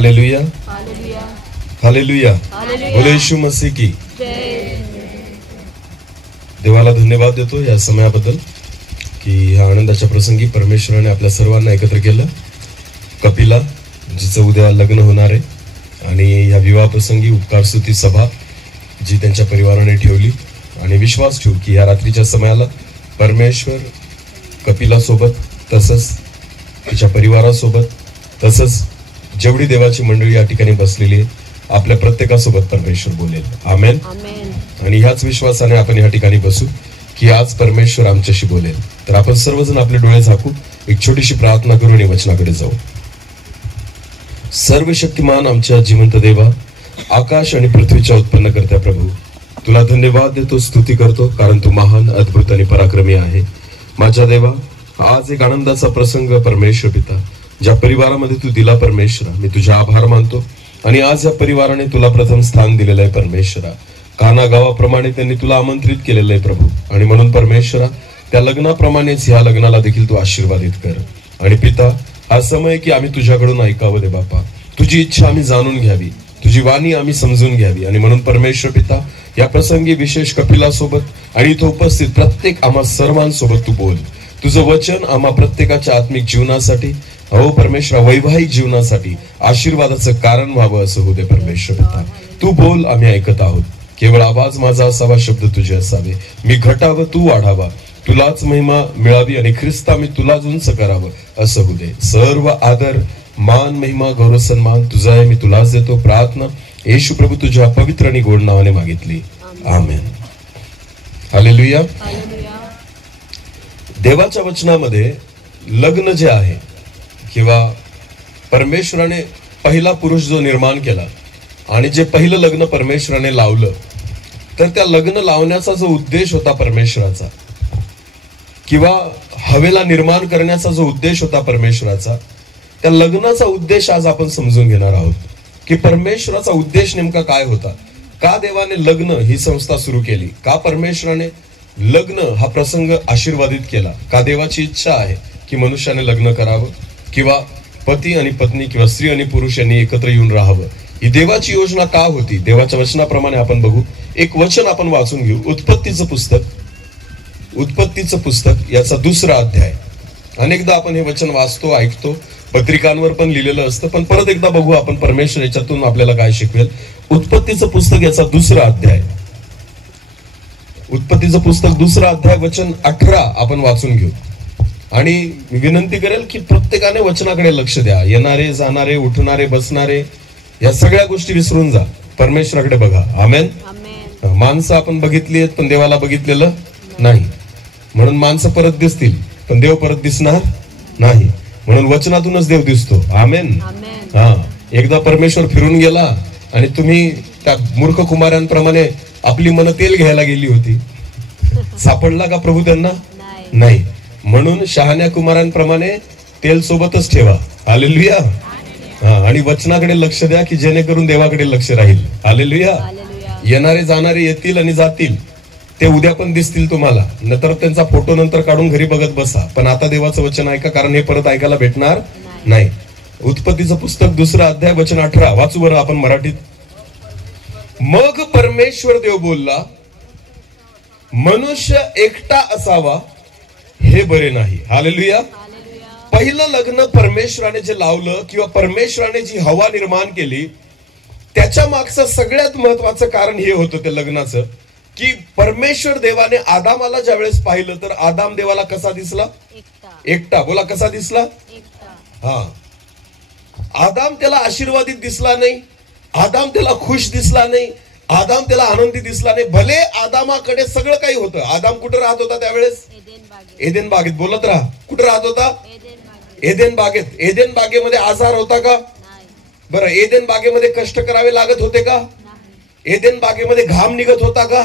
Hallelujah, hallelujah, बोले यीशु मसीह की देवाला धन्यवाद देतो या समयाबद्दल की ह्या आनंदाच्या प्रसंगी परमेश्वराने आपल्या सर्वांना एकत्र केलं. कपिला जिचं उद्या लग्न होणार आहे आणि या विवाह प्रसंगी उपकार स्तुती सभा जी त्यांच्या परिवाराने ठेवली आणि विश्वास ठेवू की या रात्रीच्या समयाला परमेश्वर कपिला सोबत तसंच तिच्या परिवारासोबत तसंच जेवढी देवाची मंडळी या ठिकाणी बसलेली आहे आपल्या प्रत्येकासोबत परमेश्वर बोलेल. आमेन. आणि ह्याच विश्वासाने आपण या ठिकाणी बसू की आज परमेश्वर आमच्याशी बोलेल. तर आपण सर्वजण आपले डोळे झाकू, एक छोटीशी प्रार्थना करून वचनाकडे जाऊ. सर्व शक्तिमान आमच्या जिवंत देवा, आकाश आणि पृथ्वीच्या उत्पन्न करता प्रभू, तुला धन्यवाद देतो, स्तुती करतो, कारण तू महान, अद्भुत आणि पराक्रमी आहे. माझ्या देवा, आज एक आनंदाचा प्रसंग परमेश्वर पिता ज्या परिवारामध्ये तू दिला परमेश्वरा, मी तुझे आभार मानतो. आणि आज या परिवाराने तुला प्रथम स्थान दिलेलं आहे परमेश्वरा. काना गावाप्रमाणे त्यांनी तुला आमंत्रित केलेलं आहे प्रभू, आणि म्हणून परमेश्वरा त्या लग्नाप्रमाणेच ह्या लग्नाला देखील तू आशीर्वादित कर. आणि पिता, हा समय की आम्ही तुझ्याकडून ऐकावं दे बापा, तुझी इच्छा आम्ही जाणून घ्यावी, तुझी वाणी आम्ही समजून घ्यावी. आणि म्हणून परमेश्वर पिता या प्रसंगी विशेष कपिला सोबत आणि इथं उपस्थित प्रत्येक आम्हा सर्वांसोबत तू बोल. तुझं वचन आम्हा प्रत्येकाच्या आत्मिक जीवनासाठी, हो परमेश्वर, वैवाहिक जीवनासाठी आशीर्वादाचं कारण व्हावं असं होते परमेश्वर पिता. तू बोल, आम्ही ऐकत आहोत. केवळ आवाज माझा असावा, शब्द तुझे असावे. मी घटावं, तू वाढावा, तुलाच महिमा मिळावी आणि ख्रिस्ता मी तुलाच उंच करावं असं होऊ दे. सर्व आदर, मान, महिमा, गौरव, सन्मान तुझा आहे, मी तुलाच देतो. प्रार्थना येशू प्रभू तुझ्या पवित्र आणि गोड नावाने मागितली, आमेन. हालेलुया. देवाच्या वचनामध्ये लग्न जे आहे किंवा परमेश्वराने पहिला पुरुष जो निर्माण केला आणि जे पहिलं लग्न परमेश्वराने लावलं, तर त्या लग्न लावण्याचा जो उद्देश होता परमेश्वराचा किंवा हवेला निर्माण करण्याचा जो उद्देश होता परमेश्वराचा, त्या लग्नाचा उद्देश आज आपण समजून घेणार आहोत की परमेश्वराचा उद्देश नेमका काय होता. का देवाने लग्न ही संस्था सुरू केली, का परमेश्वराने लग्न हा प्रसंग आशीर्वादित केला, का देवाची इच्छा आहे की मनुष्याने लग्न करावं किंवा पती आणि पत्नी किंवा स्त्री आणि पुरुष यांनी एकत्र येऊन राहावं, ही देवाची योजना का होती. देवाच्या वचनाप्रमाणे आपण बघू. एक वचन आपण वाचून घेऊ. उत्पत्तीचं पुस्तक याचा 2रा अध्याय. अनेकदा आपण हे वचन वाचतो, ऐकतो, पत्रिकांवर पण लिहिलेलं असतं, पण परत एकदा बघू आपण परमेश्वर याच्यातून आपल्याला काय शिकवेल. उत्पत्तीचं पुस्तक याचा 2रा अध्याय. उत्पत्तीचं पुस्तक 2रा अध्याय वचन 18 आपण वाचून घेऊ. आणि मी विनंती करेल की प्रत्येकाने वचनाकडे लक्ष द्या. येणारे जाणारे, उठणारे बसणारे, या सगळ्या गोष्टी विसरून जा, परमेश्वराकडे बघा. आमेन. माणसं आपण बघितली आहेत पण देवाला बघितलेलं नाही, म्हणून माणसं परत दिसतील पण देव परत दिसणार नाही, म्हणून वचनातूनच देव दिसतो. आमेन. हा, एकदा परमेश्वर फिरून गेला आणि तुम्ही त्या मूर्ख कुमारांप्रमाणे आपली मन तेल घ्यायला गेली होती, सापडला का प्रभू त्यांना? नाही. म्हणून शहाण्या कुमारांप्रमाणे तेल सोबतच ठेवा. हालेलुया. आणि वचनाकडे लक्ष द्या की जेणेकरून देवाकडे लक्ष राहील. हालेलुया. येणारे जाणारे येतील आणि जातील, ते उद्या पण दिसतील तुम्हाला, नंतर त्यांचा फोटो नंतर काढून घरी बघत बसा, पण आता देवाचं वचन ऐका, कारण हे परत ऐकायला भेटणार नाही. उत्पत्तीचं पुस्तक 2रा अध्याय वचन 18 वाचू बरं आपण मराठीत. मग परमेश्वर देव बोलला, मनुष्य एकटा असावा हे बरे नाही. हालेलुया. पहिलं लग्न परमेश्वराने जे लावलं किंवा परमेश्वराने जी हवा निर्माण केली, त्याच्या मागचं सगळ्यात महत्वाचं कारण हे होतं त्या लग्नाचं की परमेश्वर देवाने आदामाला ज्यावेळेस पाहिलं तर आदाम देवाला कसा दिसला? एकटा. बोला, कसा दिसला? हा. आदाम त्याला आशीर्वादित दिसला नाही, आदाम त्याला खुश दिसला नाही, आदाम त्याला आनंदी दिसला नाही. भले आदामाकडे सगळं काही होतं. आदाम कुठं राहत होता त्यावेळेस? एदेन बागेत. बोलत राहा. कुठं राहत होता? एदेन बागेत. एदेन बागेमध्ये आजार होता का? बरं, एदेन बागेमध्ये कष्ट करावे लागत होते का? एदेन बागेमध्ये घाम निघत होता का?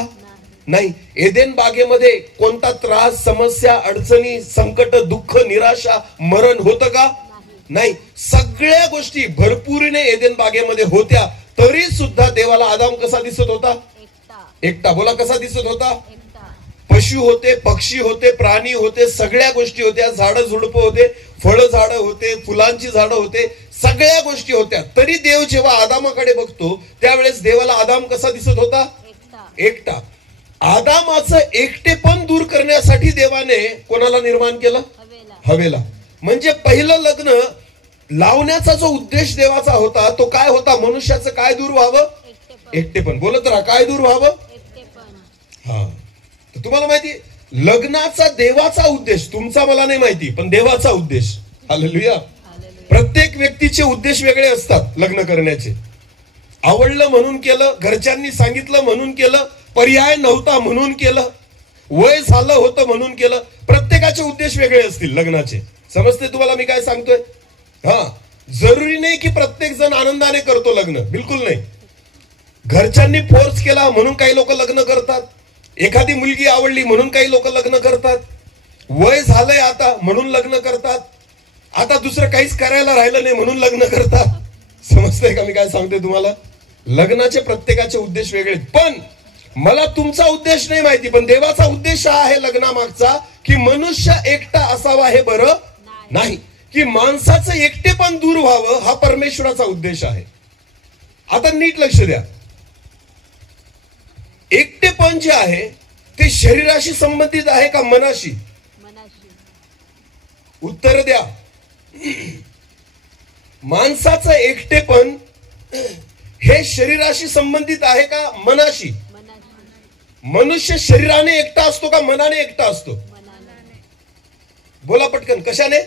नाही. एदेन बागेमध्ये कोणता त्रास, समस्या, अडचणी, संकट, दुःख, निराशा, मरण होतं का? नाही. सगळ्या गोष्टी भरपूरीने एदेन बागेमध्ये होत्या, तरी सुद्धा देवाला आदाम कसा दिसत होता? एकटा. बोला, कसा दिसत होता? पशु होते, पक्षी होते, प्राणी होते, सगळ्या गोष्टी होत्या, झाडं झुडपं होते, फळ झाडं होते, फुलांची झाडं होते, सगळ्या गोष्टी होत्या, तरी देव जेव्हा आदामाकडे बघतो त्यावेळेस देवाला आदाम कसा दिसत होता? एकटा. आदामाचं एकटेपण दूर करण्यासाठी देवाने कोणाला निर्माण केलं? हवेला. म्हणजे पहिलं लग्न लावण्याचा जो उद्देश देवाचा होता तो काय होता? मनुष्याचं काय दूर व्हावं? एकटेपण. बोलत राहा, काय दूर व्हावं? हा. तुम्हाला माहिती लग्नाचा देवाचा उद्देश, तुमचा मला नाही माहिती, पण देवाचा उद्देश. हालेलुया. प्रत्येक व्यक्तीचे उद्देश वेगळे असतात लग्न करण्याचे. आवडलं म्हणून केलं, घरच्यांनी सांगितलं म्हणून केलं, पर्याय नव्हता म्हणून केलं, वय झालं होतं म्हणून केलं. प्रत्येकाचे उद्देश वेगळे असतील लग्नाचे. समजते तुम्हाला मी काय सांगतोय? हा. जरुरी नाही की प्रत्येक जण आनंदाने करतो लग्न, बिलकुल नाही. घरच्यांनी फोर्स केला म्हणून काही लोक लग्न करतात. एखादी मुलगी आवडली म्हणून काही लोक लग्न करतात. वय झालंय आता म्हणून लग्न करतात. आता दुसरं काहीच करायला राहिलं नाही म्हणून लग्न करतात. समजतंय का मी काय सांगतोय तुम्हाला? लग्नाचे प्रत्येकाचे उद्देश वेगळे. पण मला तुमचा उद्देश नाही माहिती, पण देवाचा उद्देश हा आहे लग्नामागचा की मनुष्य एकटा असावा हे बरं नाही, की माणसाचं एकटेपण दूर व्हावं हा परमेश्वराचा उद्देश आहे. आता नीट लक्ष द्या. एकटेपण जे आहे ते शरीराशी संबंधित आहे का मनाशी? उत्तर द्या. माणसाचं एकटेपण हे शरीराशी संबंधित आहे का मनाशी? मनुष्य शरीराने एकटा असतो का मनाने एकटा असतो? बोला पटकन, कशाने?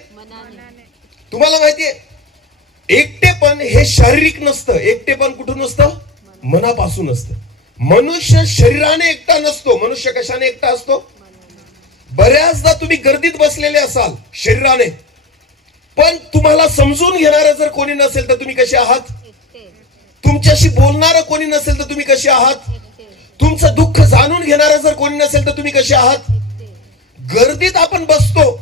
तुम्हाला माहितीये एकटेपण हे शारीरिक नसतं. एकटेपण कुठून असतं? मनापासून असतं. मनुष्य शरीराने एकटा नसतो. मनुष्य कशाने एकटा असतो? बऱ्याचदा तुम्ही गर्दीत बसलेले असाल शरीराने, पण तुम्हाला समजून घेणारं जर कोणी नसेल तर तुम्ही कसे आहात? तुमच्याशी बोलणारं कोणी नसेल तर तुम्ही कसे आहात? तुमचं दुःख जाणून घेणारं जर कोणी नसेल तर तुम्ही कसे आहात? गर्दीत आपण बसतो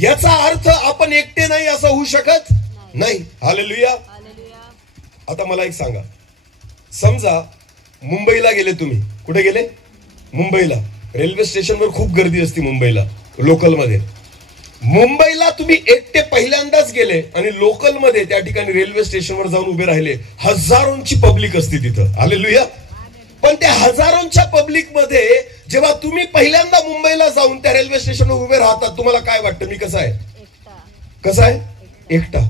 याचा अर्थ आपण एकटे नाही असं होऊ शकत नाही. हालेलुया. आता मला एक सांगा, समजा मुंबईला गेले तुम्ही. कुठे गेले? मुंबईला. रेल्वे स्टेशनवर खूप गर्दी असते मुंबईला, लोकलमध्ये. मुंबईला तुम्ही एकटे पहिल्यांदाच गेले आणि लोकलमध्ये त्या ठिकाणी रेल्वे स्टेशनवर जाऊन उभे राहिले. हजारोंची पब्लिक असते तिथं. हालेलुया. पण त्या हजारोंच्या पब्लिक मध्ये जेव्हा तुम्ही पहिल्यांदा मुंबईला जाऊन त्या रेल्वे स्टेशनवर उभे राहतात, तुम्हाला काय वाटतं? मी कसा आहे? कसा आहे? एकटा.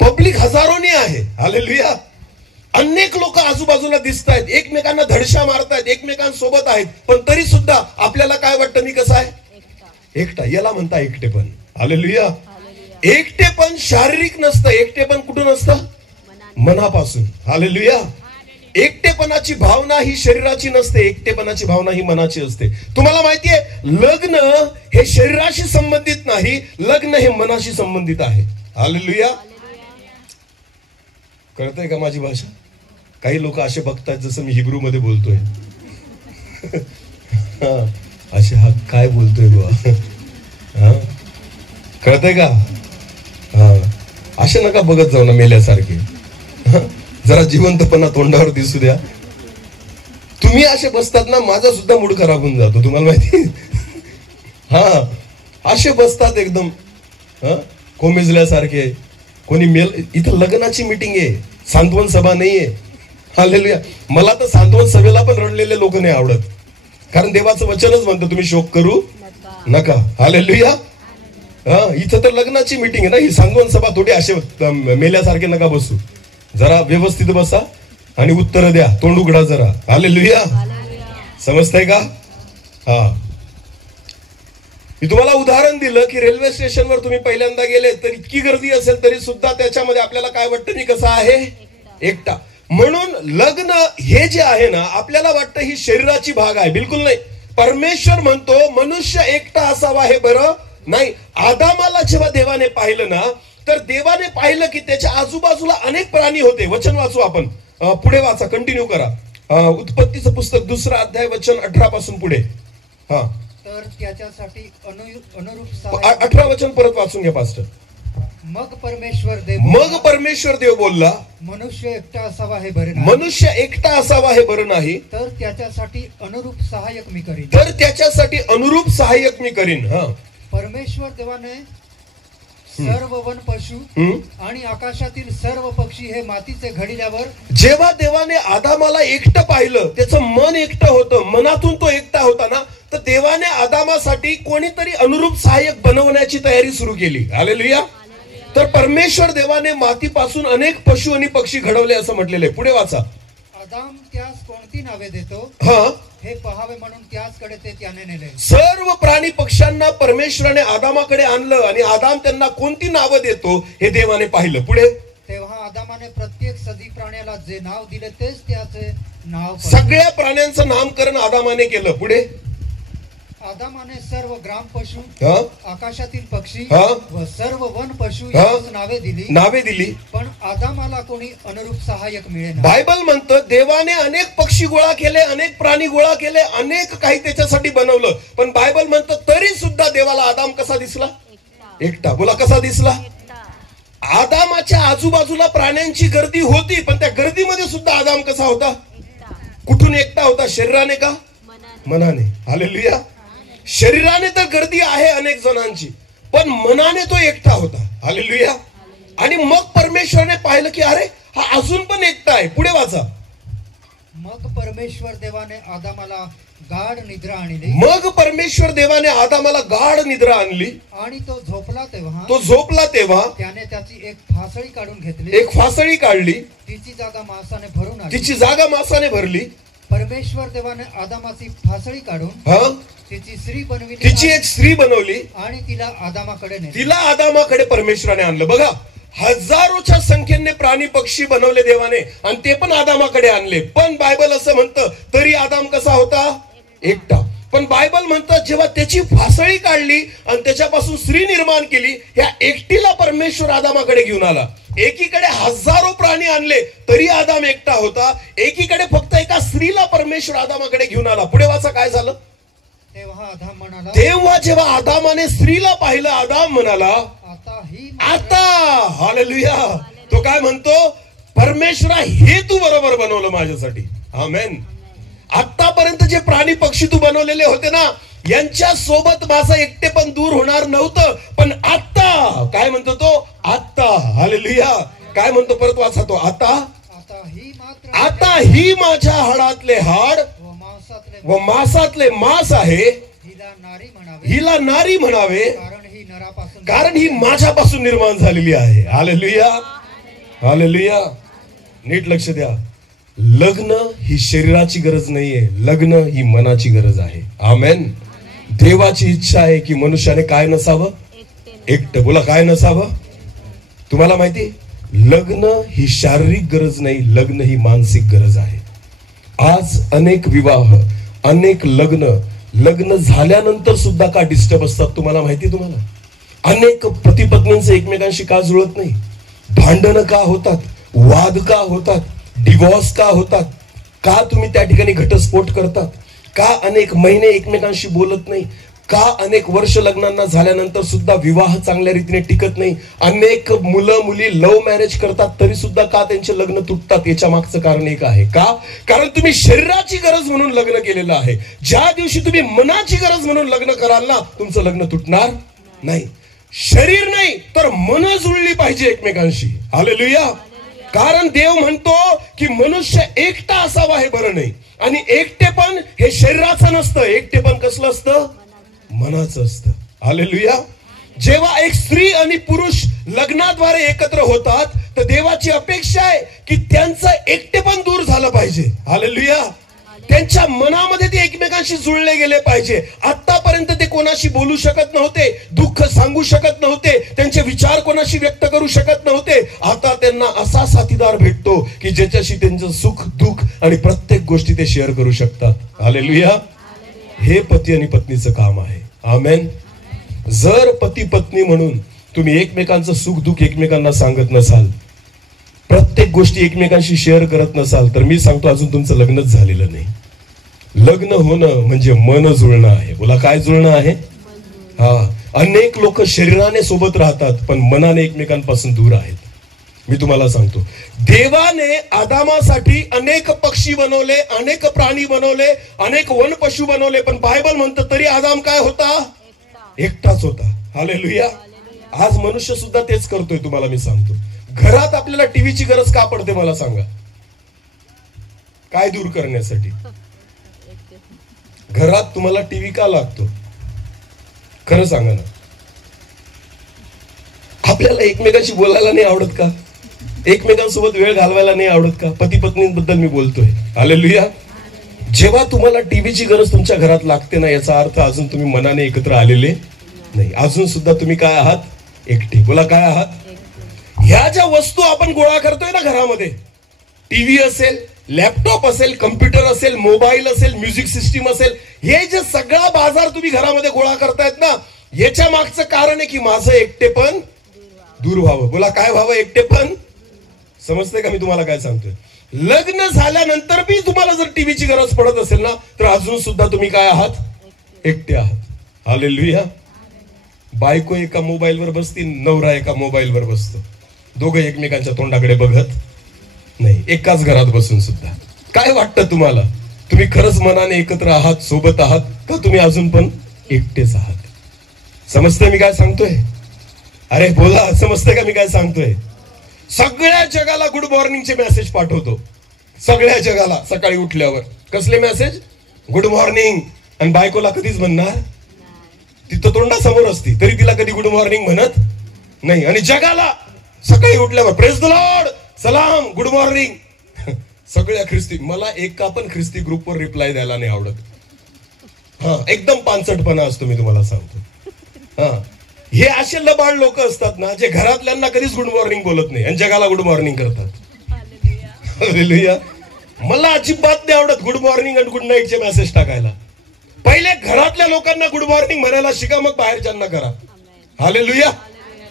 पब्लिक हजारोनी आहे. हालेलुया. अनेक लोक आजूबाजूला दिसत आहेत, एकमेकांना धडशा मारतायत, एकमेकांसोबत आहेत, पण तरी सुद्धा आपल्याला काय वाटतं? मी कसा आहे? एकटा. याला म्हणता एकटेपण. हालेलुया. एकटेपण शारीरिक नसतं. एकटेपण कुठून असतं? मनापासून. हालेलुया. एकटेपणाची भावना ही शरीराची नसते. एकटेपणाची भावना ही मनाची असते. तुम्हाला माहितीये लग्न हे शरीराशी संबंधित नाही, लग्न हे मनाशी संबंधित आहे. हालेलुया. कळतंय का माझी भाषा? काही लोक असे बघतात जसं मी हिब्रू मध्ये बोलतोय. असे हा काय बोलतोय बुवा? कळतंय का? असे नका बघत जाऊ ना मेल्यासारखे. जरा जिवंतपणा तोंडावर दिसू द्या. तुम्ही असे बसतात ना, माझा सुद्धा मूड खराब होऊन जातो. तुम्हाला माहिती? असे बसतात एकदम कोमेजल्यासारखे. कोणी मेल. इथं लग्नाची मीटिंग आहे, सांत्वन सभा नाहीये. हालेलुया. मला तर सांत्वन सभेला पण रडलेले लोक नाही आवडत, कारण देवाचं वचनच म्हणतं तुम्ही शोक करू नका. हालेलुया. इथं तर लग्नाची मीटिंग आहे ना, ही सांत्वन सभा. थोडी असे मेल्यासारखे नका बसू. जरा व्यवस्थित बसा आणि उत्तर द्या. तोंड उघडा जरा. हालेलुया. समजतंय का? मी तुम्हाला उदाहरण दिलं की रेल्वे स्टेशनवर तुम्ही पहिल्यांदा गेले तर इतकी गर्दी असेल तरी सुद्धा त्याच्यामध्ये आपल्याला काय वाटतं? मी कसा आहे? एकटा. म्हणून लग्न हे जे आहे ना, आपल्याला वाटतं ही शरीराची भाग आहे. बिलकुल नाही. परमेश्वर म्हणतो मनुष्य एकटा असावा हे बरं नाही. आदामाला जेव्हा देवाने पाहिलं ना, तर देवाने पाहिलं की त्याच्या आजूबाजूला अनेक प्राणी होते. वचन वाचू आपण. पुढे वाचा, कंटिन्यू करा. उत्पत्तीचं पुस्तक 2 अध्याय वचन 18 पासून पुढे. तर त्याच्यासाठी अनुरूप 18 वचन परत वाचून घ्या पास्टर. मग परमेश्वर देव बोलला, मनुष्य एकटा असावा हे बरे नाही. मनुष्य एकटा असावा हे बरं नाही, तर त्याच्यासाठी अनुरूप सहाय्यक मी करीन. तर त्याच्यासाठी अनुरूप सहाय्यक मी करीन. परमेश्वर देवाने सर्व वन पशु आणि आकाशातील सर्व पक्षी हे मातीचे घडिल्यावर, जेव्हा देवाने आदामाला एकटं पाहिलं, त्याचं मन एकटं होतं, मनातून तो एकटा होता ना, तर देवाने आदामासाठी कोणीतरी अनुरूप सहाय्यक बनवण्याची तयारी सुरू केली. हालेलुया. तर परमेश्वर देवाने मातीपासून अनेक पशु आणि पक्षी घडवले असं म्हटलेलं आहे. पुढे वाचा. आदाम त्यास कोणती नावे देतो हे पहावे म्हणून त्याचकडे ते त्याने नेले. सर्व प्राणी पक्ष्यांना परमेश्वराने आदामाकडे आणलं आणि आदाम त्यांना कोणती नावं देतो हे देवाने पाहिलं. पुढे. तेव्हा आदामाने प्रत्येक सजीव प्राण्याला जे नाव दिले तेच त्याचे नाव. सगळ्या प्राण्यांचं नामकरण आदामाने केलं. पुढे. आदामाने सर्व ग्राम पशु, आकाशातील पक्षी व सर्व वन पशु नावे दिली, पण आदामाला कोणी अनुरूप सहाय्यक मिळेना. बायबल म्हणतं देवाने अनेक पक्षी गोळा केले, अनेक प्राणी गोळा केले, अनेक काही त्याच्यासाठी बनवलं, पण बायबल म्हणतं तरी सुद्धा देवाला आदाम कसा दिसला? एकटा. बोला, कसा दिसला? आदामाच्या आजूबाजूला प्राण्यांची गर्दी होती, पण त्या गर्दीमध्ये सुद्धा आदाम कसा होता? कुठून एकटा होता? शरीराने का मनाने? हालेलुया. शरीराने तर गर्दी आहे अनेक जणांची, पण मनाने तो एकटा होता. हालेलुया. आणि मग परमेश्वराने पाहिलं की अरे हा अजून पण एकटा आहे. पुढे वाचा. मग परमेश्वर देवाने आदामाला गाढ निद्रा आणली. मग परमेश्वर देवाने आदामाला गाढ निद्रा आणली आणि तो झोपला तेव्हा त्याने त्याची एक फासळी काढून घेतली. एक फासळी काढली. तिची जागा मांसाने भरून आली. तिची जागा मांसाने भरली. परमेश्वर देवाने आदामाची फासळी काढून तिची एक स्त्री बनवली आणि तिला आदामाकडे नेली. तिला आदामाकडे परमेश्वराने आणलं. बघा, हजारोच्या संख्येने प्राणी पक्षी बनवले देवाने आणि ते पण आदामाकडे आणले, पण बायबल असं म्हणतं तरी आदाम कसा होता? एकटा. पण बायबल म्हणतं जेव्हा त्याची फासळी काढली आणि त्याच्यापासून स्त्री निर्माण केली, ह्या एकटीला परमेश्वर आदामाकडे घेऊन आला. एकीकडे हजारो प्राणी आणले तरी आदाम एकटा होता, एकीकडे फक्त एका स्त्रीला परमेश्वर आदामाकडे घेऊन आला. पुढे वाचा काय झालं. तेव्हा जेव्हा आदामाने स्त्रीला पाहिलं, आदाम म्हणाला आता. हालेलुया. तो काय म्हणतो? परमेश्वरा, हे तू बरोबर बनवलं माझ्यासाठी. आमेन. आतापर्यंत जे प्राणी पक्षी तू बनवलेले होते ना, यांच्या सोबत माझं एकटे पण दूर होणार नव्हतं, पण आता काय म्हणतो तो? आता. हालेलुया. काय म्हणतो? परत वाचा तो. आता ही माझ्या हाडातले हाड व मांसातले मांस आहे, हिला नारी म्हणावे, कारण ही माझ्यापासून निर्माण झालेली आहे. हालेलुया. हालेलुया. नीट लक्ष द्या. लग्न ही शरीराची गरज नाहीये, लग्न ही मनाची गरज आहे. आमेन. देवाची इच्छा आहे की मनुष्याने काय नसावं? एकटं. बोला, काय नसावं? तुम्हाला माहिती, लग्न ही शारीरिक गरज नाही, लग्न ही मानसिक गरज आहे. आज अनेक विवाह, अनेक लग्न झाल्यानंतर सुद्धा का डिस्टर्ब असतात तुम्हाला माहिती? तुम्हाला अनेक पती पत्नींचे एकमेकांशी का जुळत नाही? भांडणं का होतात? वाद का होतात? डिवॉर्स का होतात? का तुम्ही त्या ठिकाणी घटस्फोट करतात? का अनेक महिने एकमेकांशी बोलत नाही? का अनेक वर्ष लग्नांना झाल्यानंतर सुद्धा विवाह चांगल्या रीतीने टिकत नाही? अनेक मुलं मुली लव्ह मॅरेज करतात तरी सुद्धा का त्यांचे लग्न तुटतात? याच्या मागचं कारण एक आहे. का? कारण तुम्ही शरीराची गरज म्हणून लग्न केलेलं आहे. ज्या दिवशी तुम्ही मनाची गरज म्हणून लग्न कराल ना, तुमचं लग्न तुटणार नाही. शरीर नाही तर मन जुळली पाहिजे एकमेकांशी. हालेलुया. कारण देव म्हणतो की मनुष्य एकटा असावा हे बरं नाही. आणि एकटेपण हे शरीराचं नसतं, एकटेपण कसलं असतं? मनाचं असतं. हालेलुया. जेव्हा एक स्त्री आणि पुरुष लग्नाद्वारे एकत्र होतात तर देवाची अपेक्षा आहे की त्यांचं एकटेपण दूर झालं पाहिजे. हालेलुया. त्यांच्या मनामध्ये ते एकमेकांशी जुळले गेले पाहिजे. आतापर्यंत ते कोणाशी बोलू शकत नव्हते, दुःख सांगू शकत नव्हते, त्यांचे विचार कोणाशी व्यक्त करू शकत नव्हते. आता त्यांना असा साथीदार भेटतो की ज्याच्याशी त्यांचं सुख दुःख आणि प्रत्येक गोष्टी ते शेअर करू शकतात. हालेलुया. हे पती आणि पत्नीचं काम आहे. आमेन. जर पती पत्नी म्हणून तुम्ही एकमेकांचं सुख दुःख एकमेकांना सांगत नसाल, प्रत्येक गोष्टी एकमेकांशी शेअर करत नसाल, तर मी सांगतो अजून तुमचं लग्नच झालेलं नाही. लग्न होणं म्हणजे मन जुळणं आहे. बोला, काय जुळणं आहे? हा. अनेक लोक शरीराने सोबत राहतात पण मनाने एकमेकांपासून दूर आहेत. मी तुम्हाला सांगतो, देवाने आदामासाठी अनेक पक्षी बनवले, अनेक प्राणी बनवले, अनेक वन पशु बनवले, पण बायबल म्हणतं तरी आदाम काय होता? एकटाच होता. हालेलुया. आज मनुष्य सुद्धा तेच करतोय. तुम्हाला मी सांगतो, घरात आपल्याला टीव्हीची गरज का पडते मला सांगा? काय दूर करण्यासाठी घरात तुम्हाला टीव्ही का लागतो? खरं सांगा ना. आपल्याला एकमेकांशी बोलायला नाही आवडत का? एकमेकांसोबत वेळ घालवायला नाही आवडत का? पती पत्नींबद्दल मी बोलतोय. हालेलुया. जेव्हा तुम्हाला टीव्हीची गरज तुमच्या घरात लागते ना, याचा अर्थ अजून तुम्ही मनाने एकत्र आलेले नाही. अजून सुद्धा तुम्ही काय आहात? एकटे. बोला, काय आहात? ह्या ज्या वस्तू आपण गोळा करतोय ना घरामध्ये, टीव्ही असेल, लॅपटॉप असेल, कम्प्युटर असेल, मोबाईल असेल, म्युझिक सिस्टीम असेल, हे जे सगळा बाजार तुम्ही घरामध्ये गोळा करतायत ना, याच्या मागचं कारण आहे की माझं एकटेपण दूर व्हावं. बोला, काय व्हावं? एकटेपण. समजतंय का मी तुम्हाला काय सांगतोय? लग्न झाल्यानंतर बी तुम्हाला जर टीव्हीची गरज पडत असेल ना, तर अजून सुद्धा तुम्ही काय आहात? एकटे आहात. हालेलुया. बायको एका मोबाईलवर बसती, नवरा एका मोबाईलवर बसतो, दोघं एकमेकांच्या तोंडाकडे बघत नाही, एकाच घरात बसून सुद्धा. काय वाटतं तुम्हाला? तुम्ही खरंच मनाने एकत्र आहात, सोबत आहात का तुम्ही अजून पण एकटेच आहात? समजतंय मी काय सांगतोय? अरे बोला, समजतंय का मी काय सांगतोय? सगळ्या जगाला गुड मॉर्निंगचे मेसेज पाठवतो, सगळ्या जगाला सकाळी उठल्यावर. कसले मेसेज? Good morning. आणि बायकोला कधीच म्हणणार? तिथं तोंडासमोर असती तरी तिला कधी गुड मॉर्निंग म्हणत नाही. आणि जगाला सकाळी उठल्यावर प्रेज द लॉर्ड, सलाम, गुड मॉर्निंग. सगळ्या ख्रिस्ती. मला एका पण ख्रिस्ती ग्रुपवर रिप्लाय द्यायला नाही आवडत. हा, एकदम पानसटपणा असतो, मी तुम्हाला सांगतो. हा, हे असे लबाड लोक असतात ना, जे घरातल्यांना कधीच गुड मॉर्निंग बोलत नाही आणि जगाला गुड मॉर्निंग करतात. हालेलुया. मला अजिबात नाही आवडत गुड मॉर्निंग आणि गुड नाईटचे मेसेज टाकायला. पहिले घरातल्या लोकांना गुड मॉर्निंग म्हणायला शिका, मग बाहेरच्यांना करा. हालेलुया.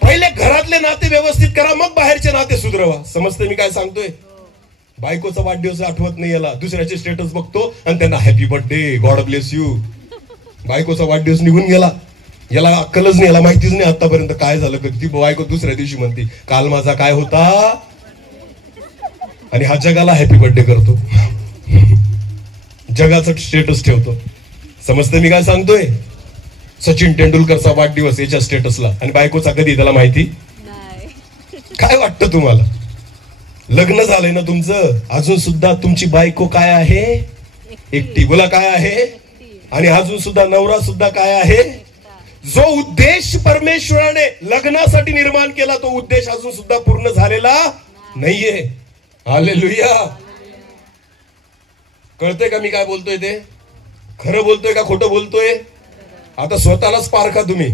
पहिले घरातले नाते व्यवस्थित करा, मग बाहेरचे नाते सुधरवा. समजते मी काय सांगतोय? बायकोचा वाढदिवस आठवत नाही याला, दुसऱ्याचे स्टेटस बघतो आणि त्यांना happy birthday, God bless you. बायकोचा वाढदिवस निघून गेला, याला अक्कलच नाही, याला माहितीच नाही आतापर्यंत काय झालं. ती बायको दुसऱ्या दिवशी म्हणते, काल माझा काय होता, आणि हा जगाला हॅपी बर्थडे करतो, जगाचं स्टेटस ठेवतो. समजते मी काय सांगतोय? सचिन तेंडुलकरचा वाढदिवस याच्या स्टेटसला, आणि बायकोचा कधी त्याला माहिती? काय वाटतं तुम्हाला? लग्न झालंय ना तुमचं, अजून सुद्धा तुमची बायको काय आहे? एकटी. बोला, काय आहे? आणि अजून सुद्धा नवरा सुद्धा काय आहे? जो उद्देश परमेश्वराने लग्नासाठी निर्माण केला, तो उद्देश अजून सुद्धा पूर्ण झालेला नाहीये. हालेलुया. कळतंय का मी काय बोलतोय ते? खरं बोलतोय का खोटं बोलतोय? आता स्वतःलाच पारखा तुम्ही.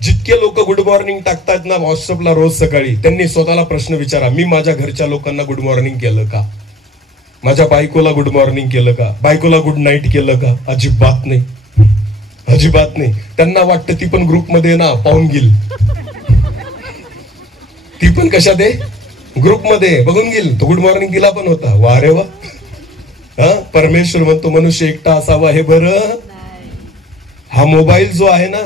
जितके लोक गुड मॉर्निंग टाकतात ना व्हॉट्सअपला रोज सकाळी, त्यांनी स्वतःला प्रश्न विचारा, मी माझ्या घरच्या लोकांना गुड मॉर्निंग केलं का? माझ्या बायकोला गुड मॉर्निंग केलं का? बायकोला गुड नाईट केलं का? अजिबात नाही, अजिबात नाही. त्यांना वाटतं ती पण ग्रुपमध्ये ना पाहून घेईल, ती पण कशात आहे? ग्रुपमध्ये बघून घेईल. तो गुड मॉर्निंग तिला पण होता. वा रे वा. हा, परमेश्वर म्हणतो मनुष्य एकटा असावा हे बरं. हा मोबाईल जो आहे ना,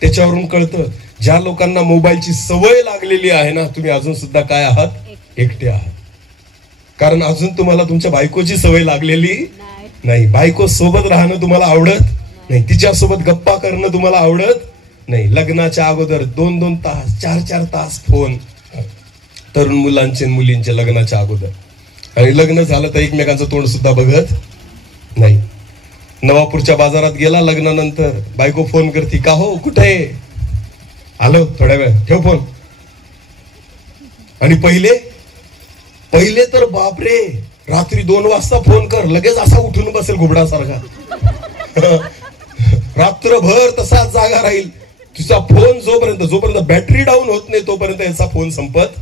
त्याच्यावरून कळतं. ज्या लोकांना मोबाईलची सवय लागलेली आहे ना, तुम्ही अजून सुद्धा काय आहात? एकटे आहात. कारण अजून तुम्हाला तुमच्या बायकोची सवय लागलेली नाही. बायको सोबत राहणं तुम्हाला आवडत नाही, तिच्यासोबत गप्पा करणं तुम्हाला आवडत नाही. लग्नाच्या अगोदर 2-2 तास, 4-4 तास फोन, तरुण मुलांचे मुलींचे लग्नाच्या अगोदर. आणि लग्न झालं तर एकमेकांचं तोंड सुद्धा बघत नाही. नवापूरच्या बाजारात गेला लग्नानंतर, बायको फोन करते, का हो कुठे? आलो थोड्या वेळ, ठेव फोन. आणि पहिले तर बापरे, रात्री 2 वाजता फोन कर, लगेच असा उठून बसेल घुबडासारखा. रात्रभर तसाच जागा राहील. तुझा फोन जोपर्यंत बॅटरी डाऊन होत नाही तोपर्यंत याचा फोन संपत